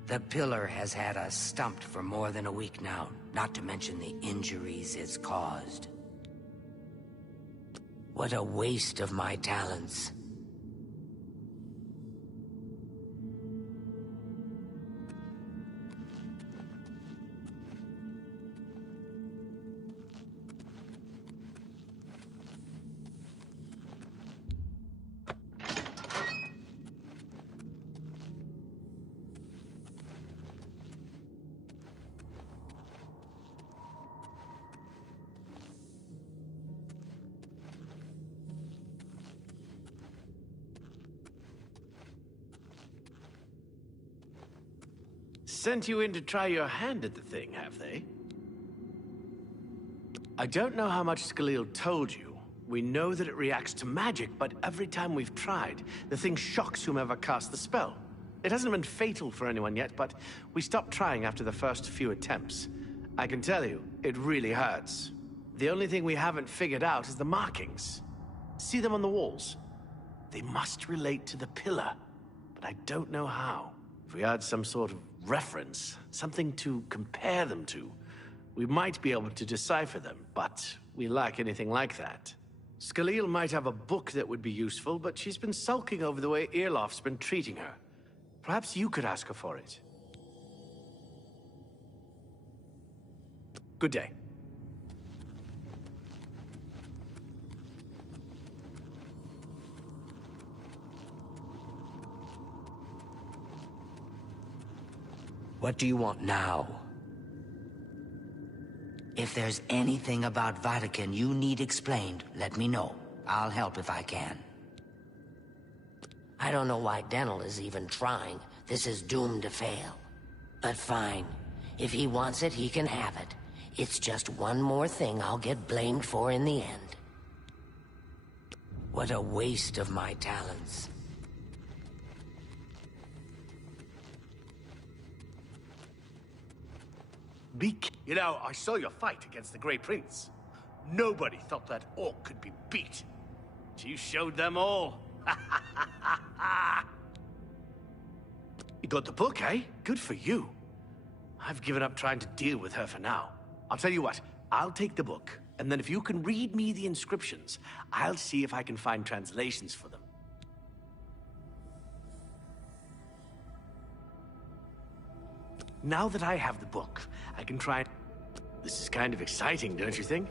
The pillar has had us stumped for more than a week now, not to mention the injuries it's caused. What a waste of my talents. Sent you in to try your hand at the thing, have they? I don't know how much Skalil told you. We know that it reacts to magic, but every time we've tried, the thing shocks whomever cast the spell. It hasn't been fatal for anyone yet, but we stopped trying after the first few attempts. I can tell you, it really hurts. The only thing we haven't figured out is the markings. See them on the walls? They must relate to the pillar, but I don't know how. If we had some sort of reference, something to compare them to, we might be able to decipher them, but we lack anything like that. Skalil might have a book that would be useful, but she's been sulking over the way Irloff's been treating her. Perhaps you could ask her for it. Good day. What do you want now? If there's anything about Vatican you need explained, let me know. I'll help if I can. I don't know why Denel is even trying. This is doomed to fail. But fine. If he wants it, he can have it. It's just one more thing I'll get blamed for in the end. What a waste of my talents. You know, I saw your fight against the Grey Prince. Nobody thought that orc could be beat. But you showed them all. You got the book, eh? Good for you. I've given up trying to deal with her for now. I'll tell you what, I'll take the book, and then if you can read me the inscriptions, I'll see if I can find translations for them. Now that I have the book, I can try... This is kind of exciting, don't you think?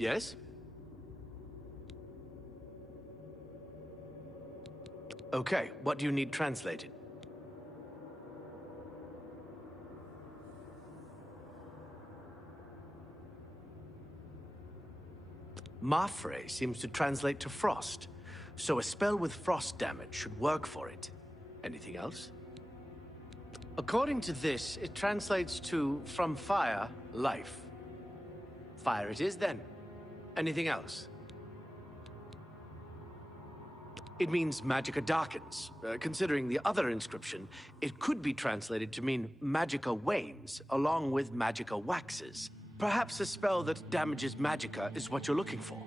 Yes? Okay, what do you need translated? Mafre seems to translate to frost, so a spell with frost damage should work for it. Anything else? According to this, it translates to from fire, life. Fire it is then. Anything else? It means magicka darkens. Considering the other inscription, it could be translated to mean magicka wanes, along with magicka waxes. Perhaps a spell that damages magicka is what you're looking for.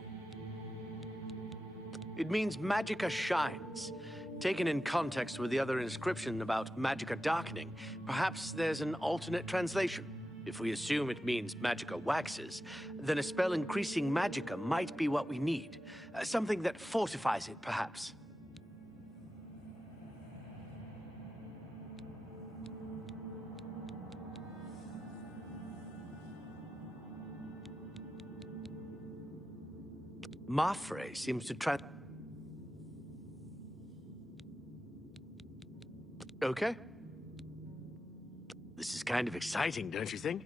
It means magicka shines. Taken in context with the other inscription about magicka darkening, perhaps there's an alternate translation. If we assume it means magicka waxes, then a spell increasing magicka might be what we need. Something that fortifies it, perhaps. Mafre seems to Okay. This is kind of exciting, don't you think?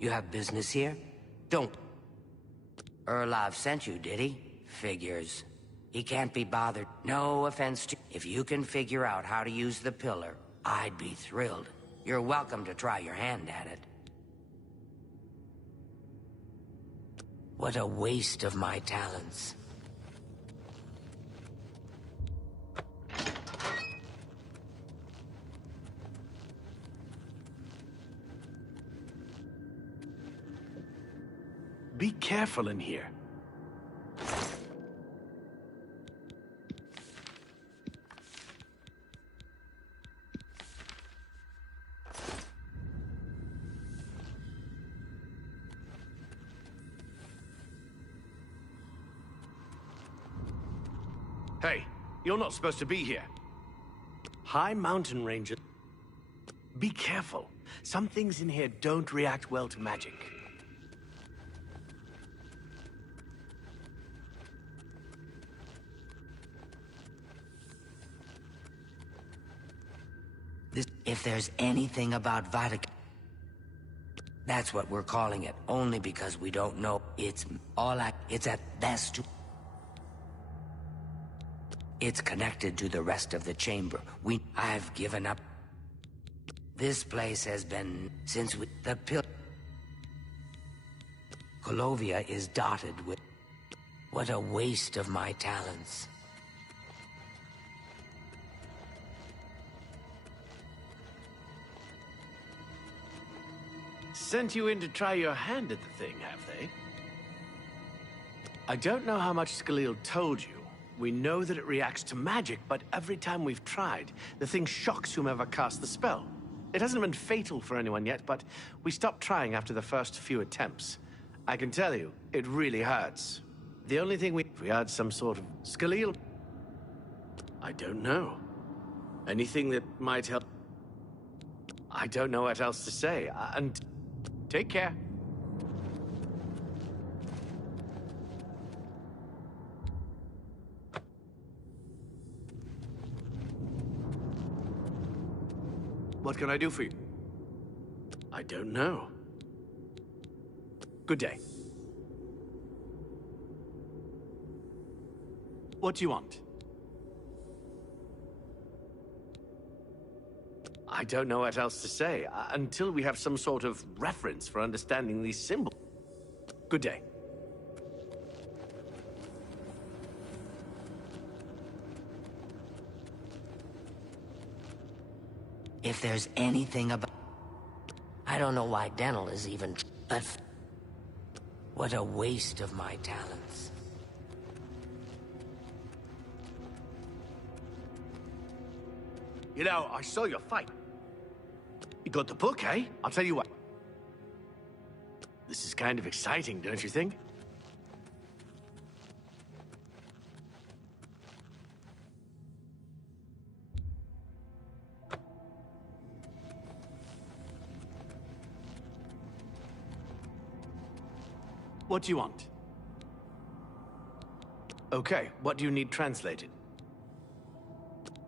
You have business here? Don't. Erlov sent you, did he? Figures. He can't be bothered. No offense to... If you can figure out how to use the pillar, I'd be thrilled. You're welcome to try your hand at it. What a waste of my talents. Be careful in here. Hey, you're not supposed to be here. High mountain ranger. Be careful. Some things in here don't react well to magic. If there's anything about Vatican... That's what we're calling it, only because we don't know. It's at best... It's connected to the rest of the chamber. I've given up. This place has been... Since the pill... Colovia is dotted with... What a waste of my talents. Sent you in to try your hand at the thing, have they? I don't know how much Skalil told you. We know that it reacts to magic, but every time we've tried, the thing shocks whomever cast the spell. It hasn't been fatal for anyone yet, but we stopped trying after the first few attempts. I can tell you, it really hurts. The only thing if we had some sort of... Skalil... I don't know. Anything that might help... I don't know what else to say, and... Take care. What can I do for you? I don't know. Good day. What do you want? I don't know what else to say, until we have some sort of reference for understanding these symbols. Good day. If there's anything about... I don't know why dental is even... But... What a waste of my talents. You know, I saw your fight. You got the book, eh? I'll tell you what. This is kind of exciting, don't you think? What do you want? Okay, what do you need translated?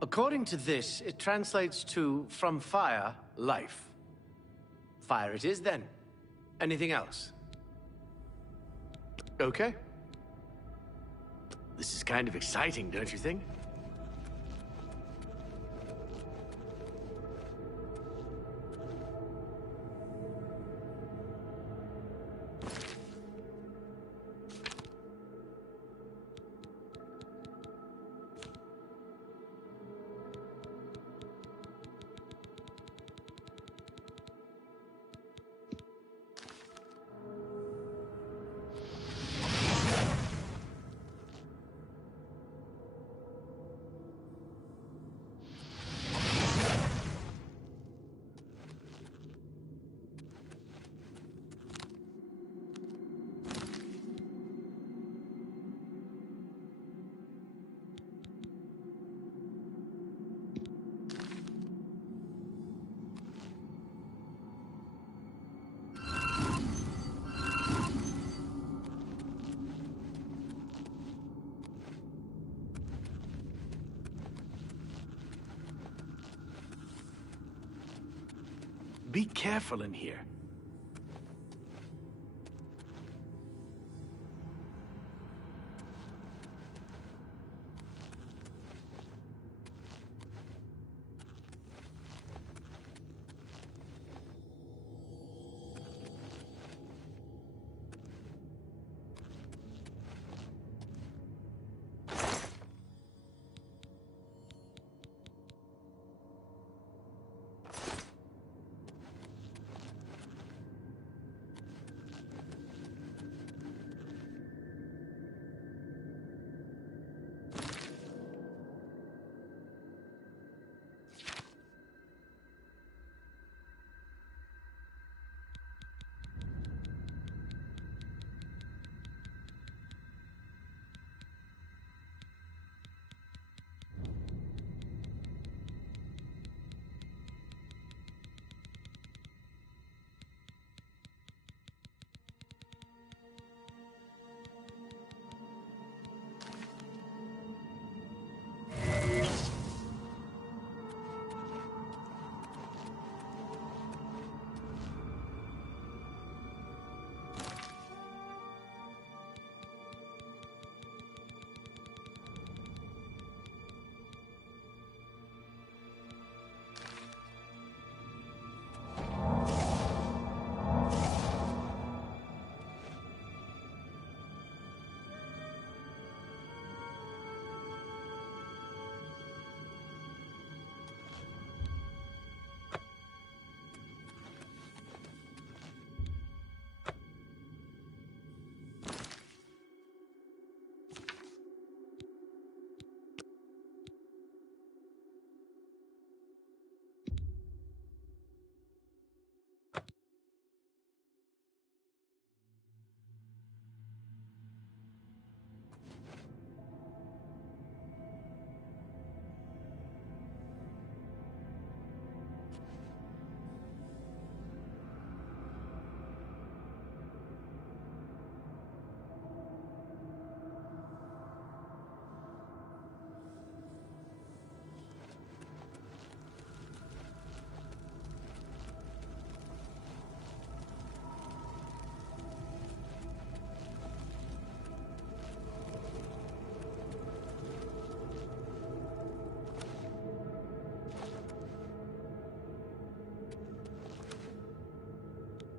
According to this, it translates to, from fire, life. Fire it is, then. Anything else? Okay. This is kind of exciting, don't you think? Be careful in here.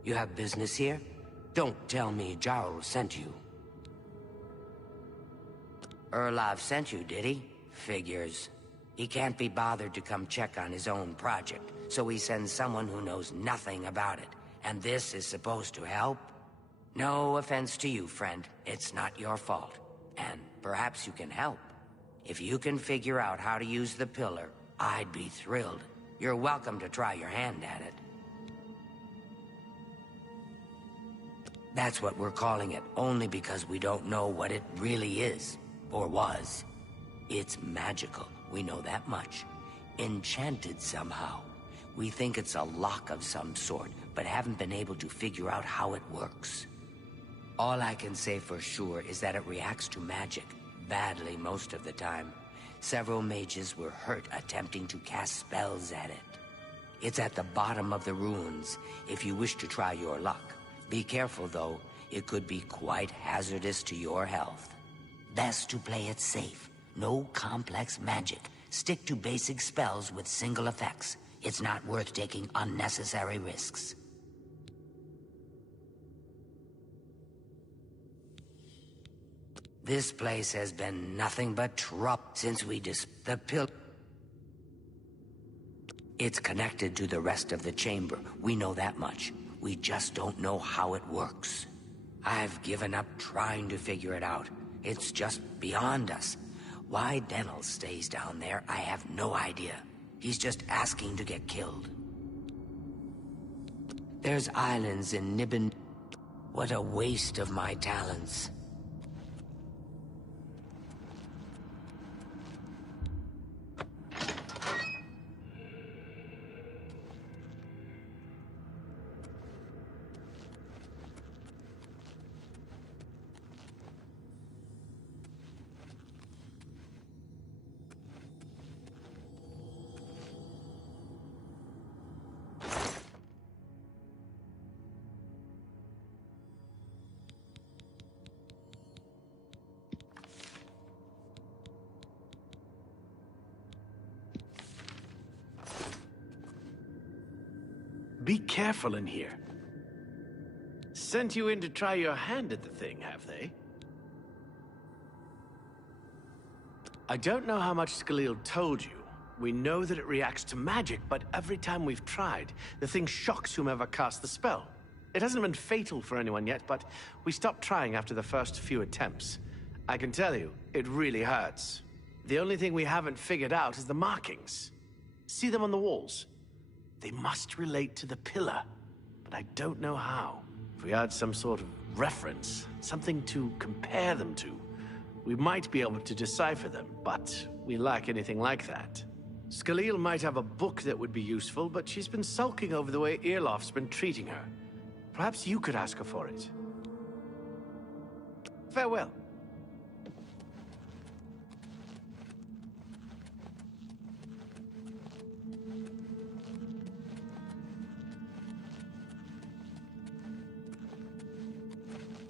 You have business here? Don't tell me Jarl sent you. Erlov sent you, did he? Figures. He can't be bothered to come check on his own project, so he sends someone who knows nothing about it. And this is supposed to help? No offense to you, friend. It's not your fault. And perhaps you can help. If you can figure out how to use the pillar, I'd be thrilled. You're welcome to try your hand at it. That's what we're calling it, only because we don't know what it really is, or was. It's magical, we know that much. Enchanted somehow. We think it's a lock of some sort, but haven't been able to figure out how it works. All I can say for sure is that it reacts to magic, badly most of the time. Several mages were hurt attempting to cast spells at it. It's at the bottom of the ruins, if you wish to try your luck. Be careful, though. It could be quite hazardous to your health. Best to play it safe. No complex magic. Stick to basic spells with single effects. It's not worth taking unnecessary risks. This place has been nothing but trouble since the pill. It's connected to the rest of the chamber. We know that much. We just don't know how it works. I've given up trying to figure it out. It's just beyond us. Why Denel stays down there, I have no idea. He's just asking to get killed. There's islands in Nibbin. What a waste of my talents. Be careful in here. Sent you in to try your hand at the thing, have they? I don't know how much Skalil told you. We know that it reacts to magic, but every time we've tried, the thing shocks whomever cast the spell. It hasn't been fatal for anyone yet, but we stopped trying after the first few attempts. I can tell you, it really hurts. The only thing we haven't figured out is the markings. See them on the walls? They must relate to the pillar, but I don't know how. If we had some sort of reference, something to compare them to, we might be able to decipher them, but we lack anything like that. Skalil might have a book that would be useful, but she's been sulking over the way Irloff's been treating her. Perhaps you could ask her for it. Farewell.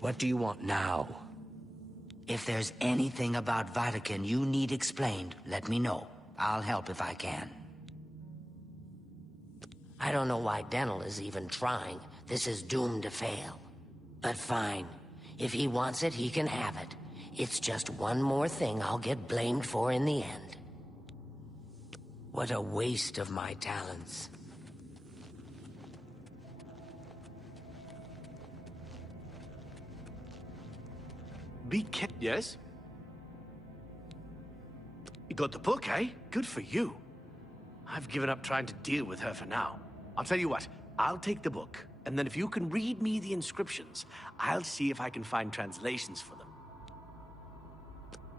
What do you want now? If there's anything about Vatican you need explained, let me know. I'll help if I can. I don't know why Denel is even trying. This is doomed to fail. But fine. If he wants it, he can have it. It's just one more thing I'll get blamed for in the end. What a waste of my talents. Yes? You got the book, eh? Good for you. I've given up trying to deal with her for now. I'll tell you what, I'll take the book, and then if you can read me the inscriptions, I'll see if I can find translations for them.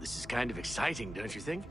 This is kind of exciting, don't you think?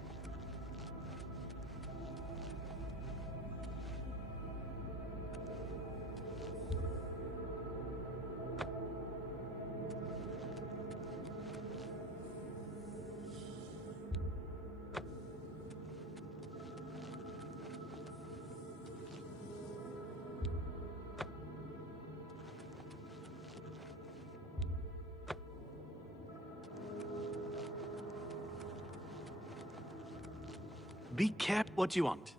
Be careful. What do you want?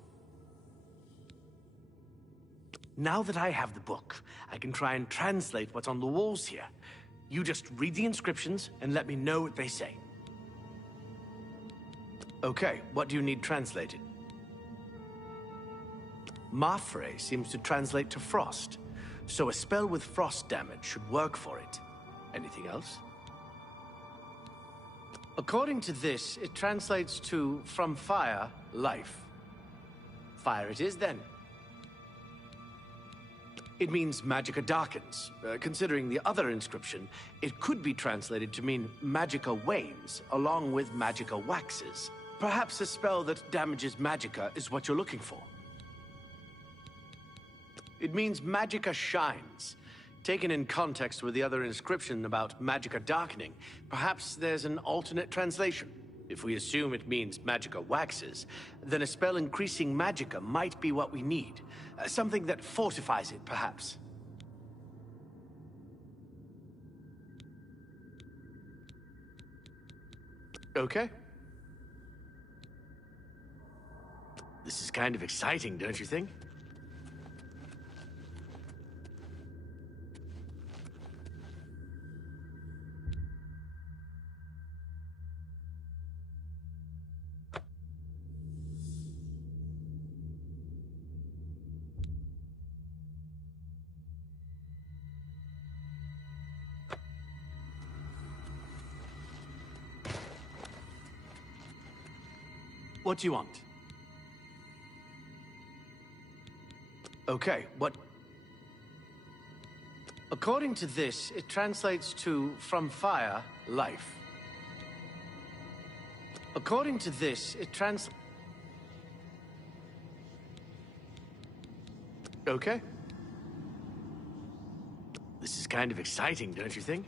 Now that I have the book, I can try and translate what's on the walls here. You just read the inscriptions and let me know what they say. Okay, what do you need translated? Mafre seems to translate to frost, so a spell with frost damage should work for it. Anything else? According to this, it translates to from fire, life. Fire it is then. It means magicka darkens. Considering the other inscription, it could be translated to mean magicka wanes, along with magicka waxes. Perhaps a spell that damages magicka is what you're looking for. It means magicka shines. Taken in context with the other inscription about magicka darkening, perhaps there's an alternate translation. If we assume it means magicka waxes, then a spell increasing magicka might be what we need. Something that fortifies it, perhaps. Okay. This is kind of exciting, don't you think? What do you want? Okay, what... According to this, it translates to from fire, life. According to this, it Okay. This is kind of exciting, don't you think?